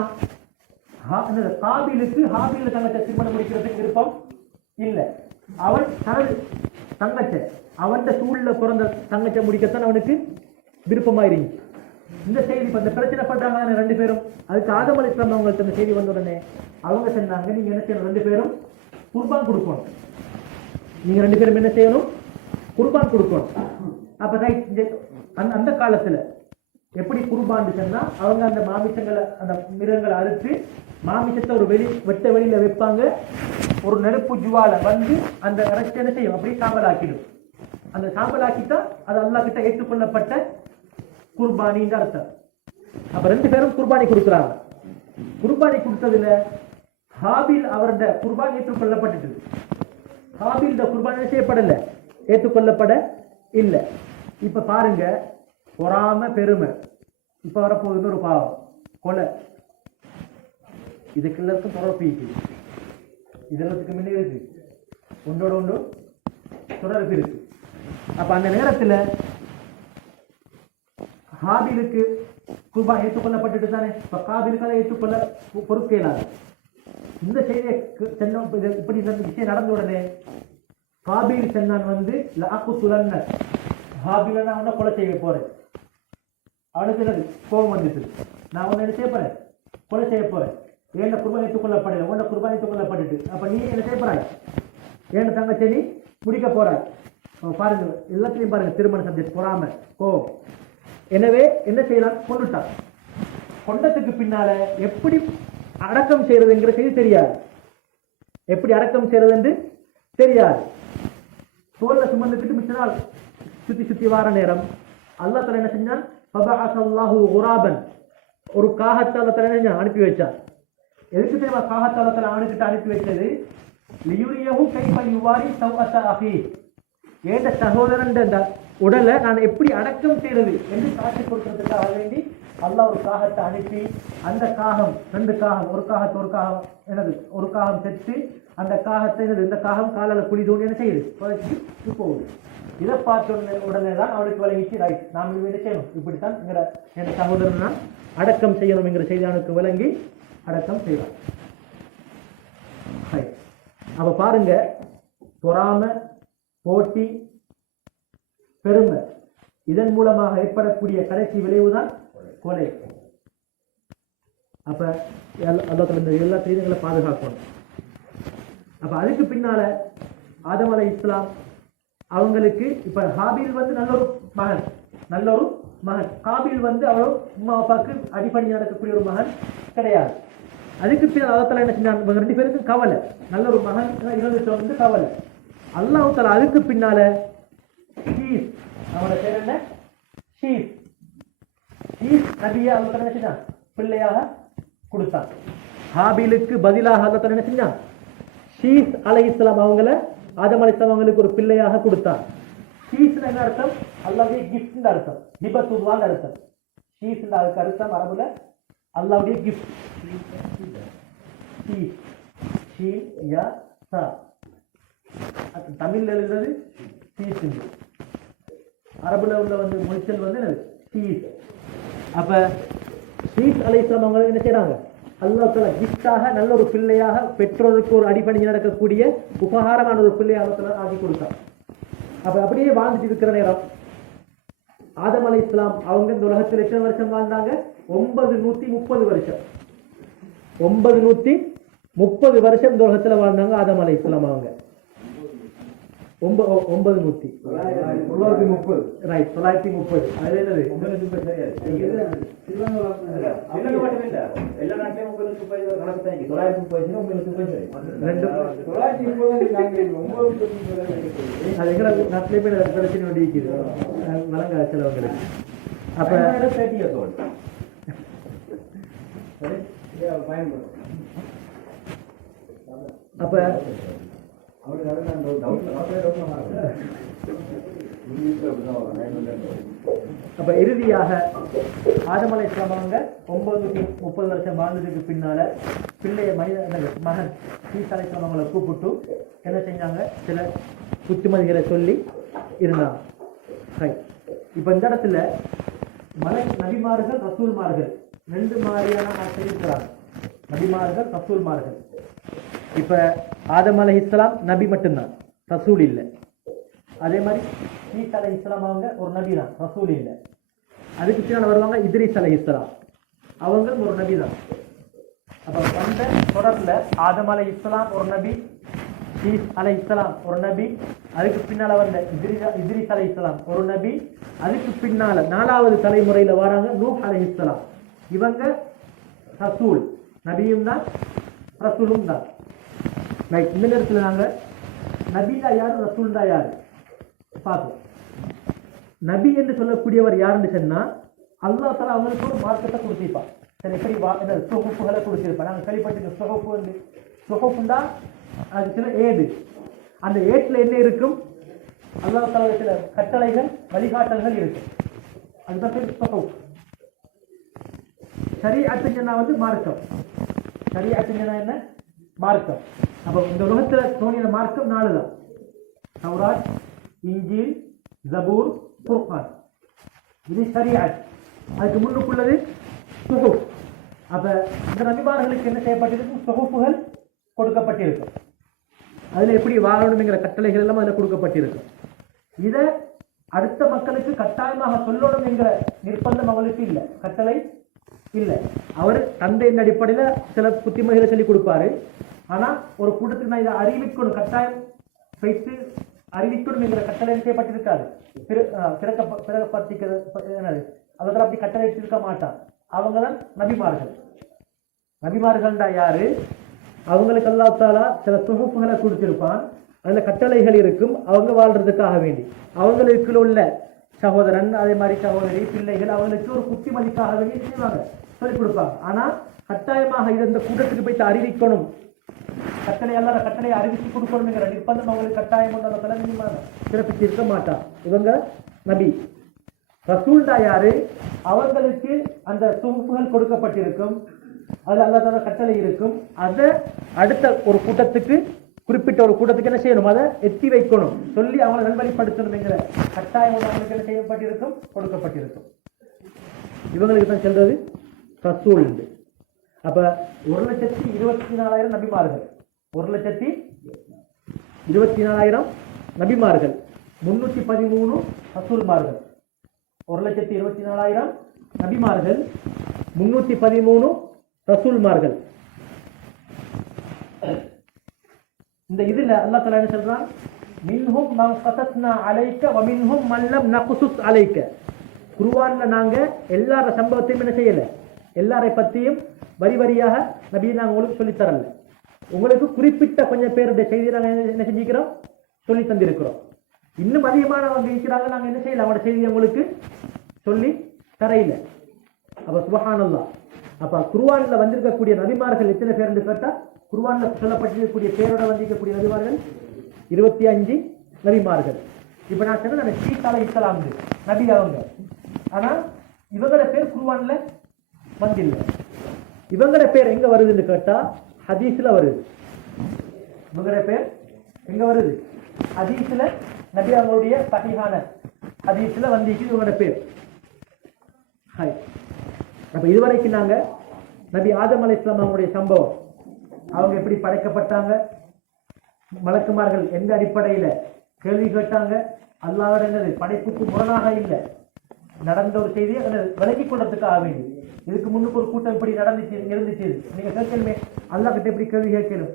காபிலுக்கு ஹாபில்ல தங்கத்தை திருமணம் முடிக்கிறதுக்கு விருப்பம் இல்லை. அவன் தனது தங்கச்சை, அவன் சூழ்ல பிறந்த தங்கச்சை முடிக்கத்தான் அவனுக்கு விருப்பமா இருந்துச்சு. இந்த செய்தி இப்ப இந்த பிரச்சனை பண்றாங்க ரெண்டு பேரும். அதுக்கு ஆதம் அலைஹிஸ்ஸலாம் அவங்களுக்கு இந்த செய்தி வந்த உடனே அவங்க சொன்னாங்க, நீங்க என்ன செய்யணும், ரெண்டு பேரும் குர்பான் கொடுக்கணும். நீங்க ரெண்டு பேரும் என்ன செய்யணும், குர்பான் கொடுக்கணும். அப்ப அந்த காலத்துல எப்படி குர்பான் சொன்னா, அவங்க அந்த மாமிசங்களை அந்த மிருகங்களை அறுத்து மாமிசத்தை ஒரு வெட்ட வெளியில வைப்பாங்க. ஒரு நெருப்பு ஜுவால வந்து அந்த இறைச்சி என்ன செய்யும், அப்படியே சாம்பலாக்கிடும். அந்த சாம்பலாக்கிட்டா அது அல்லாஹ் கிட்ட ஏற்றுக்கொள்ளப்பட்ட குர்பானின்னு அர்த்தம். அப்ப ரெண்டு பேரும் குர்பானி கொடுக்குறாங்க. குர்பானி கொடுத்ததுல ஹாபில் அவருடைய குர்பான் ஏற்றுக்கொள்ளப்பட்டது. ஹாபில் குர்பான் செய்யப்படல, ஏற்றுக்கொள்ளப்பட இல்லை. இப்ப பாருங்க, பொறாம பெருமை. இப்ப வரப்போகுது ஒரு பாவம், கொலை. இதுக்கு எல்லாருக்கும் தொடர்பு இருக்குது. இதெல்லாத்துக்கு முன்னே இருக்கு, ஒன்றோட ஒன்று தொடர்பு இருக்கு. அப்ப அந்த நேரத்துல ஹாபிலுக்கு குர்பான் ஏற்றுக்கொள்ளப்பட்டுட்டு தானே, இப்ப காபிலுக்காக ஏற்றுக்கொள்ள பொறுக்கலாது. இந்த செய்தியை இப்படி விஷயம் நடந்த உடனே காபில் சென்னான் வந்து லாக்குத்துலன்ன ஹாபில நான் உன்னை கொலை செய்ய போறேன். அவனுக்கு எனக்கு கோபம் வந்துட்டு, நான் உன்னை என்ன செய்ய போறேன், கொலை செய்ய போறேன். ஏன்ன குர்பான் ஏற்றுக்கொள்ளப்படல, உன்னை குர்பான் ஏற்றுக்கொள்ளப்பட்டுட்டு அப்ப நீ என்ன செய்ய போறாய், ஏன்ன தங்கச்சி நீ முடிக்க போறாய். பாருங்க, எல்லாத்திலையும் பாருங்க, திருமண சப்ஜெக்ட் பொறாம கோபம். எனவே என்ன செய்யலாம், கொண்டுட்டான். கொண்டதுக்கு பின்னால எப்படி அடக்கம் செய்யறதுங்கிற செய்தி தெரியாது. எப்படி அடக்கம் செய்யறது என்று தெரியாது. தோல்ல சுமந்துக்கிட்டு மிச்ச நாள் சுத்தி சுத்தி வார நேரம் அல்லாஹ் தஆலா என்ன செஞ்சான், ஃபபஅஸல்லாஹு குராபன், ஒரு காகத்தை அல்லாஹ் தஆலா அனுப்பி வச்சான். எதுக்கு தெரியுமா காகத்தை அல்லாஹ் தஆலா அவனுக்கிட்ட அனுப்பி வச்சது, லியுரியஹு கைஃப யுவாரி சௌஅத அஃபீ, ஏண்ட சகோதரன் உடலை நான் எப்படி அடக்கம் செய்யறது என்று காட்சி கொடுக்கறதுக்காக வேண்டி அல்லாஹ் ஒரு காகத்தை அனுப்பி, அந்த காகம் ரெண்டு காகம், ஒரு காகம் செத்து அந்த காகத்தை இந்த காகம் காலால குழி தோண்டி என்ன செய்யுது போகுது. இதை பார்த்த உடனே தான் அவனுக்கு விளங்கிச்சு, ரைட் நாம் என்ன செய்யணும், இப்படித்தான் என் சகோதரன் நான் அடக்கம் செய்யணும் என்கிற செய்தி அவனுக்கு விளங்கி அடக்கம் செய்வான். அப்ப பாருங்க, பொறாம, போட்டி, பெருமை, இதன் மூலமாக ஏற்படக்கூடிய கடைசி விளைவுதான் கொலை. அப்ப எல்லா செய்திகளை பாதுகாக்கணும். அப்ப அதுக்கு பின்னால ஆதம் அலைஹிஸ்ஸலாம் அவங்களுக்கு இப்ப ஹாபில் வந்து நல்ல ஒரு மகன், காபில் வந்து அவரோ உம்மா அப்பாவுக்கு அடிப்படை நடக்கக்கூடிய ஒரு மகன் கிடையாது. அதுக்கு பின்னால் அல்லாஹ் தஆலா என்ன செஞ்சான், ரெண்டு பேருக்கும் கவலை, நல்ல ஒரு மகன் இறந்துட்டு வந்து கவலை. அல்லாஹ் தஆலா அதுக்கு பின்னால ஷீஸ், அவனோட பேர் என்ன, ஷீஸ் நபியை அல்லாஹ் தஆலா என்ன செஞ்சான், பிள்ளையாக கொடுத்தான். ஹாபிலுக்கு பதிலாக அல்லாஹ் தஆலா என்ன செஞ்சான், ஷீஸ் அலைஹிஸ்ஸலாம் அவங்கள ஆதம் அலைஹிஸ்ஸலாம் அவங்களுக்கு ஒரு பிள்ளையாக கொடுத்தான். ஷீஸ் என்ன அர்த்தம், அல்லாஹ்வுடைய கிஃப்ட் அர்த்தம், ஹிபத்துல்லாஹ் அர்த்தம். ஷீஸ் அதுக்கு அர்த்தம் அரபுல அல்லாஹ்வுடைய கிஃப்ட். தமிழ்ல எழுதுறது ஷீஸ், அரபுல உள்ள வந்து மொழிச்சல் வந்து ஷீஸ். அப்ப ஷீஸ் அலைஹிஸ்ஸலாம் அவங்க என்ன செய்யறாங்க, அல்லாஹ் தஆலா கிஃப்டாக நல்ல ஒரு பிள்ளையாக, பெற்றோருக்கு ஒரு அடிபணிஞ்சு நடக்கக்கூடிய உபகாரமான ஒரு பிள்ளையை அல்லாஹ் தஆலா ஆக்கி கொடுத்தார். அப்ப அப்படியே வாழ்ந்துட்டு இருக்கிற நேரம் ஆதம் அலைஹிஸ்ஸலாம் அவங்க இந்த உலகத்தில் எத்தனை வருஷம் வாழ்ந்தாங்க, 930 வருஷம். 930 வருஷம் இந்த உலகத்துல வாழ்ந்தாங்க ஆதம் அலைஹிஸ்ஸலாம் அவங்க. 930 ரைட், 930. அது என்னது, எல்லா நாட்டிலும் உங்களுக்கு கணக்கு தான் 930 உங்களுக்கு அது எங்களை நாட்டிலே போய் பிரச்சனை வேண்டி இருக்குது வழங்க சிலவங்களுக்கு. அப்ப அப்ப அப்ப இறுதியாக ஆதம் அலைஹிஸ்ஸலாம் அவங்க 930 வருஷம் வாழ்ந்ததுக்கு பின்னால பிள்ளைய மகன் ஈசா அலைஹிஸ்ஸலாம் அவங்களை கூப்பிட்டு என்ன செஞ்சாங்க, சில புத்திமதிகளை சொல்லி இருந்தாங்க. இப்ப இந்த இடத்துல நபிமார்கள் ரசூல்மார்கள் ரெண்டு மாதிரியான ஆட்கள் இருக்கிறாங்க. நபிமார்கள் ரசூல்மார்கள். இப்ப ஆதம் அலைஹிஸ்ஸலாம் நபி மட்டும்தான், ரசூல் இல்லை. அதே மாதிரி ஈசா அலைஹிஸ்ஸலாம் அவங்க ஒரு நபி தான், ரசூல் இல்லை. அதுக்கு பின்னால் வருவாங்க இத்ரீஸ் அலைஹிஸ்ஸலாம், அவங்க ஒரு நபி தான். அப்போ அந்த தொடர்ல ஆதம் அலைஹிஸ்ஸலாம் ஒரு நபி, ஈஸ் அலைஹிஸ்ஸலாம் ஒரு நபி, அதுக்கு பின்னால வந்த இத்ரீஸ் அலைஹிஸ்ஸலாம் ஒரு நபி, அதுக்கு பின்னால 4வது தலைமுறையில வராங்க நூஹ் அலைஹிஸ்ஸலாம். இவங்க ரசூல், நபியும் தான் ரசூலும் தான். இந்த நேரத்தில் நாங்க நபிதா யாரு ரசூல்தா யாரு பார்ப்போம். நபி என்று சொல்லக்கூடியவர் யாருன்னு சொன்னா அல்லாஹ் தஆலா அவங்களுக்கு ஒரு மார்க்கத்தை கொடுத்திருப்பான். சரி, எப்படி சொஹுஃபுகளை கொடுத்திருப்பான். நாங்கள் கேள்விப்பட்டிருக்கோம் சொஹுஃபுண்டா அது சில ஏடு. அந்த ஏட்டில் என்ன இருக்கும்? அல்லாஹ் தஆலா சில கட்டளைகள் வழிகாட்டல்கள் இருக்கும். அதுதான் பேர் சொஹுஃப். ஷரீஅத் சொன்னா மார்க்கம். ஷரீஅத் சொன்னா என்ன? மார்க்கம். அப்போ இந்த உலகத்தில் தோணிய மார்க்கம் 4 தான். தௌராத், இன்ஜீல், ஜபூர், குர்ஆன். இது ஷரீஅத். அதுக்கு முன்னுக்குள்ளது சுஹுஃப். அப்ப இந்த நபிமார்களுக்கு என்ன செய்யப்பட்டிருக்கும்? சுஹுஃபுகள் கொடுக்கப்பட்டிருக்கும். அதுல எப்படி வாழணுங்கிற கட்டளைகள் எல்லாம் அதுல கொடுக்கப்பட்டிருக்கும். இதை அடுத்த மக்களுக்கு கட்டாயமாக சொல்லணும் என்கிற நிர்பந்தம் அவங்களுக்கு இல்லை, கட்டளை இல்லை. அவர் தந்தையின் அடிப்படையில சில புத்திமதிகளை சொல்லி கொடுப்பாரு. ஆனா ஒரு கூட்டத்துக்கு நான் இதை அறிவிக்கணும், கட்டாயம் வைத்து அறிவிக்கணும் என்கிற கட்டளை செய்யப்பட்டிருக்காது. அதெல்லாம் அப்படி கட்டளை இருக்க மாட்டான். அவங்க தான் நபிமார்கள். நபிமார்கள்டா யாரு? அவங்களுக்கு அல்லாஹ் தஆலா சில சுஹுஃபுகளை கொடுத்திருப்பான். அதுல கட்டளைகள் இருக்கும். அவங்க வாழ்றதுக்காக வேண்டி அவங்களுக்கு உள்ள சகோதரன், அதே மாதிரி சகோதரி, பிள்ளைகள், அவங்களுக்கு ஒரு புத்திமதிக்காக வேண்டி செய்வாங்க, சொல்லிக் கொடுப்பாங்க. ஆனா கட்டாயமாக இது இந்த கூட்டத்துக்கு போயிட்டு அறிவிக்கணும், கட்டளையை அறிவித்து கொடுக்கணுங்கிற நிர்பந்தம் அவங்களுக்கு கட்டாயம் சிறப்பிச்சிருக்க மாட்டான். இவங்க நபி. ரசூல்டா யாரு? அவங்களுக்கு அந்த சுஹுஃபுகள் கொடுக்கப்பட்டிருக்கும். அதுல அல்லாஹ் தஆலா கட்டளை இருக்கும். அதை அடுத்த ஒரு கூட்டத்துக்கு, குறிப்பிட்ட ஒரு கூட்டத்துக்கு என்ன செய்யணும்? அதை எத்தி வைக்கணும், சொல்லி அவங்களை நல்வழிப்படுத்தணும் என்கிற கட்டாயம் அவங்களுக்கு என்ன செய்யப்பட்டிருக்கும்? கொடுக்கப்பட்டிருக்கும். இவங்களுக்கு தான் சொல்றது ரசூல். அப்ப 1,24,000 நபிமார்கள், 1,24,000 நபிமார்கள், 313 ரசூல்மார்கள். 1,24,000 நபிமார்கள், 313 ரசூல்மார்கள். இந்த இதுல அல்லாஹ் தஆலா என்ன சொல்றான்? மின்ஹும் மன் கஸஸ்னா அலைக வ மின்ஹும் மன் லம் நக்ஸுஸ் அலைக. குர்ஆன்ல நாங்க எல்லார சம்பவத்தையும் என்ன செய்யல, எல்லாரை பத்தியும் வரி வரியாக நபியை நாங்கள் உங்களுக்கு சொல்லித் தரல. உங்களுக்கு குறிப்பிட்ட கொஞ்சம் பேருடைய செய்தியை நாங்கள் என்ன செஞ்சுக்கிறோம்? சொல்லி தந்திருக்கிறோம். இன்னும் அதிகமானவங்க இருக்கிறாங்க, நாங்கள் என்ன செய்யல, அவங்களோட செய்தியை உங்களுக்கு சொல்லி தரையில. அப்ப சுப்ஹானல்லாஹ். அப்ப குர்ஆன்ல வந்திருக்கக்கூடிய நபிமார்கள் எத்தனை பேர் என்று கேட்டா, குர்ஆன்ல சொல்லப்பட்டிருக்கக்கூடிய பேரோட வந்திருக்கக்கூடிய நபிமார்கள் 25 நபிமார்கள். இப்ப நான் சொன்ன ஈசா அலைஹிஸ்ஸலாம் நபி அவங்க. ஆனா இவங்களோட பேர் குர்ஆன்ல வந்தில்லை. இவங்களோட பேர் எங்க வருதுன்னு கேட்டா ஹதீஸ்ல வருது. இவங்களோட பேர் எங்க வருது? ஹதீஸ்ல, நபி அவங்களுடைய சஹீஹான ஹதீஸ்ல வந்திருக்கு இவங்களோட பேர். அப்ப இதுவரைக்கும் நாங்க நபி ஆதம் அலைஹிஸ்ஸலாம் அவங்களுடைய சம்பவம், அவங்க எப்படி படைக்கப்பட்டாங்க, மலக்குமார்கள் எந்த அடிப்படையில கேள்வி கேட்டாங்க, அல்லாஹ்வுடைய படைப்புக்கு முரணாக இல்லை நடந்த ஒரு செய்தியை விலகிக் கொள்றதுக்காக வேண்டி. இதுக்கு முன்னுக்கு ஒரு கூட்டம் இப்படி இருந்துச்சு. நீங்க கேட்கணுமே, அல்லாஹ் கிட்ட எப்படி கேள்வி கேட்கணும்?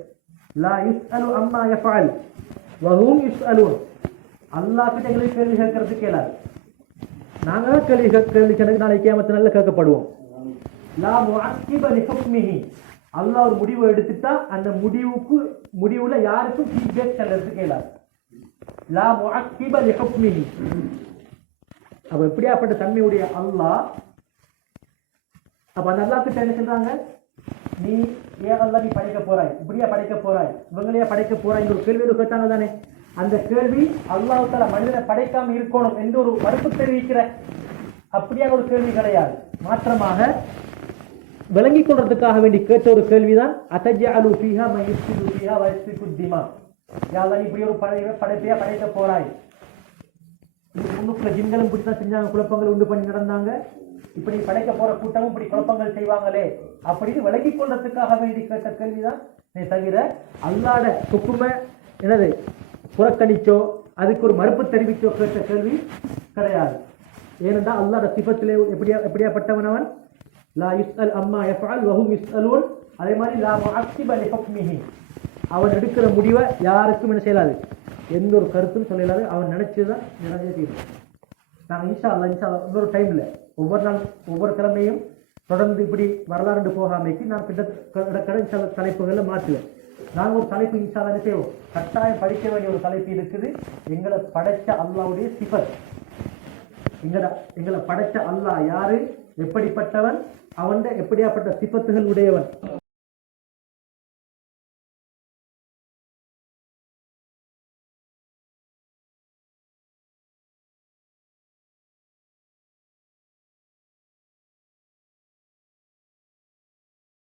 லா யுஸ்அலு அம்மா யஃபஅல் வ ஹும் யுஸ்அலூன். அல்லாஹ் கிட்ட எங்களுக்கு கேள்வி கேட்கறது கேளாது. நாங்க கேள்வி கேட்கறதுக்கு நாளைக்கு கியாமத் நாள்ல கேட்கப்படுவோம். லா முஅக்கிப லிஹுக்மிஹி. அல்லாஹ் ஒரு முடிவு எடுத்துட்டா அந்த முடிவுல யாருக்கும் ஃபீட்பேக் சொல்றது கேளாது. லா முஅக்கிப லிஹுக்மிஹி. அப்ப எப்படியாப்பட்ட தன்மையுடைய அல்லாஹ். அப்ப அந்த அல்லாஹ் கிட்ட என்ன சொல்றாங்க? நீ ஏன் அல்லாஹ் நீ படைக்க போறாய், இப்படியா படைக்க போறாய், இவங்களையா படைக்க போறாய் ஒரு கேள்வி கேட்டாங்க தானே. அந்த கேள்வி அல்லாஹ் தஆலா மனிதனை படைக்காம இருக்கணும் என்று ஒரு மறுப்பு தெரிவிக்கிற அப்படியான ஒரு கேள்வி கிடையாது. மாற்றமாக விளங்கிக் கொள்றதுக்காக வேண்டி கேட்ட ஒரு கேள்விதான் அத்தஜஅலு ஃபீஹா மன் யுஃப்ஸிது ஃபீஹா வ யஸ்ஃபிகு திமா. யா அல்லாஹ் நீ இப்படி ஒரு படைப்பையா படைக்க போறாய். முன்னுக்குள்ள ஜின்களும் இப்படித்தான் செஞ்சாங்க, குழப்பங்கள் உண்டு பண்ணி நடந்தாங்க. இப்படி படைக்க போற கூட்டமும் இப்படி குழப்பங்கள் செய்வாங்களே அப்படின்னு விலகிக் கொள்றதுக்காக வேண்டி கேட்ட கேள்விதான் தவிர அல்லாஹ்வுடைய ஹுக்ம புறக்கணிச்சோ அதுக்கு ஒரு மறுப்பு தெரிவிச்சோ கேட்ட கேள்வி கிடையாது. ஏனென்றால் அல்லாஹ்வுடைய சிஃபத்திலே எப்படியாப்பட்டவன் அவன் லா யுஸ்அல் அம்மா யஃஅல் வஹும் யுஸ்அலூன். அதே மாதிரி லா முஅக்கிப லிஹுக்மிஹி, அவன் எடுக்கிற முடிவை யாருக்கும் என்ன செய்யலாது, எந்த ஒரு கருத்தும் சொல்லலாது. அவன் நினைச்சதுதான் நிறைவேற்றிடும். நாங்கள் இன்ஷா அல்லாஹ் இன்னொரு டைம்ல ஒவ்வொரு நாள் ஒவ்வொரு கிழமையும் தொடர்ந்து இப்படி வரலாறு போகாமைக்கு நான் கிட்ட தலைப்புகளை மாற்றுவேன். நாங்கள் ஒரு தலைப்பு இன்ஷா அல்லாஹ் என்ன செய்வோம், கட்டாயம் படிக்க வேண்டிய ஒரு தலைப்பு இருக்குது. எங்களை படைச்ச அல்லாஹ்வுடைய சிஃபத், எங்களை படைச்ச அல்லாஹ் யாரு, எப்படிப்பட்டவன், அவன் எப்படியாப்பட்ட சிஃபத்துகள் உடையவன்.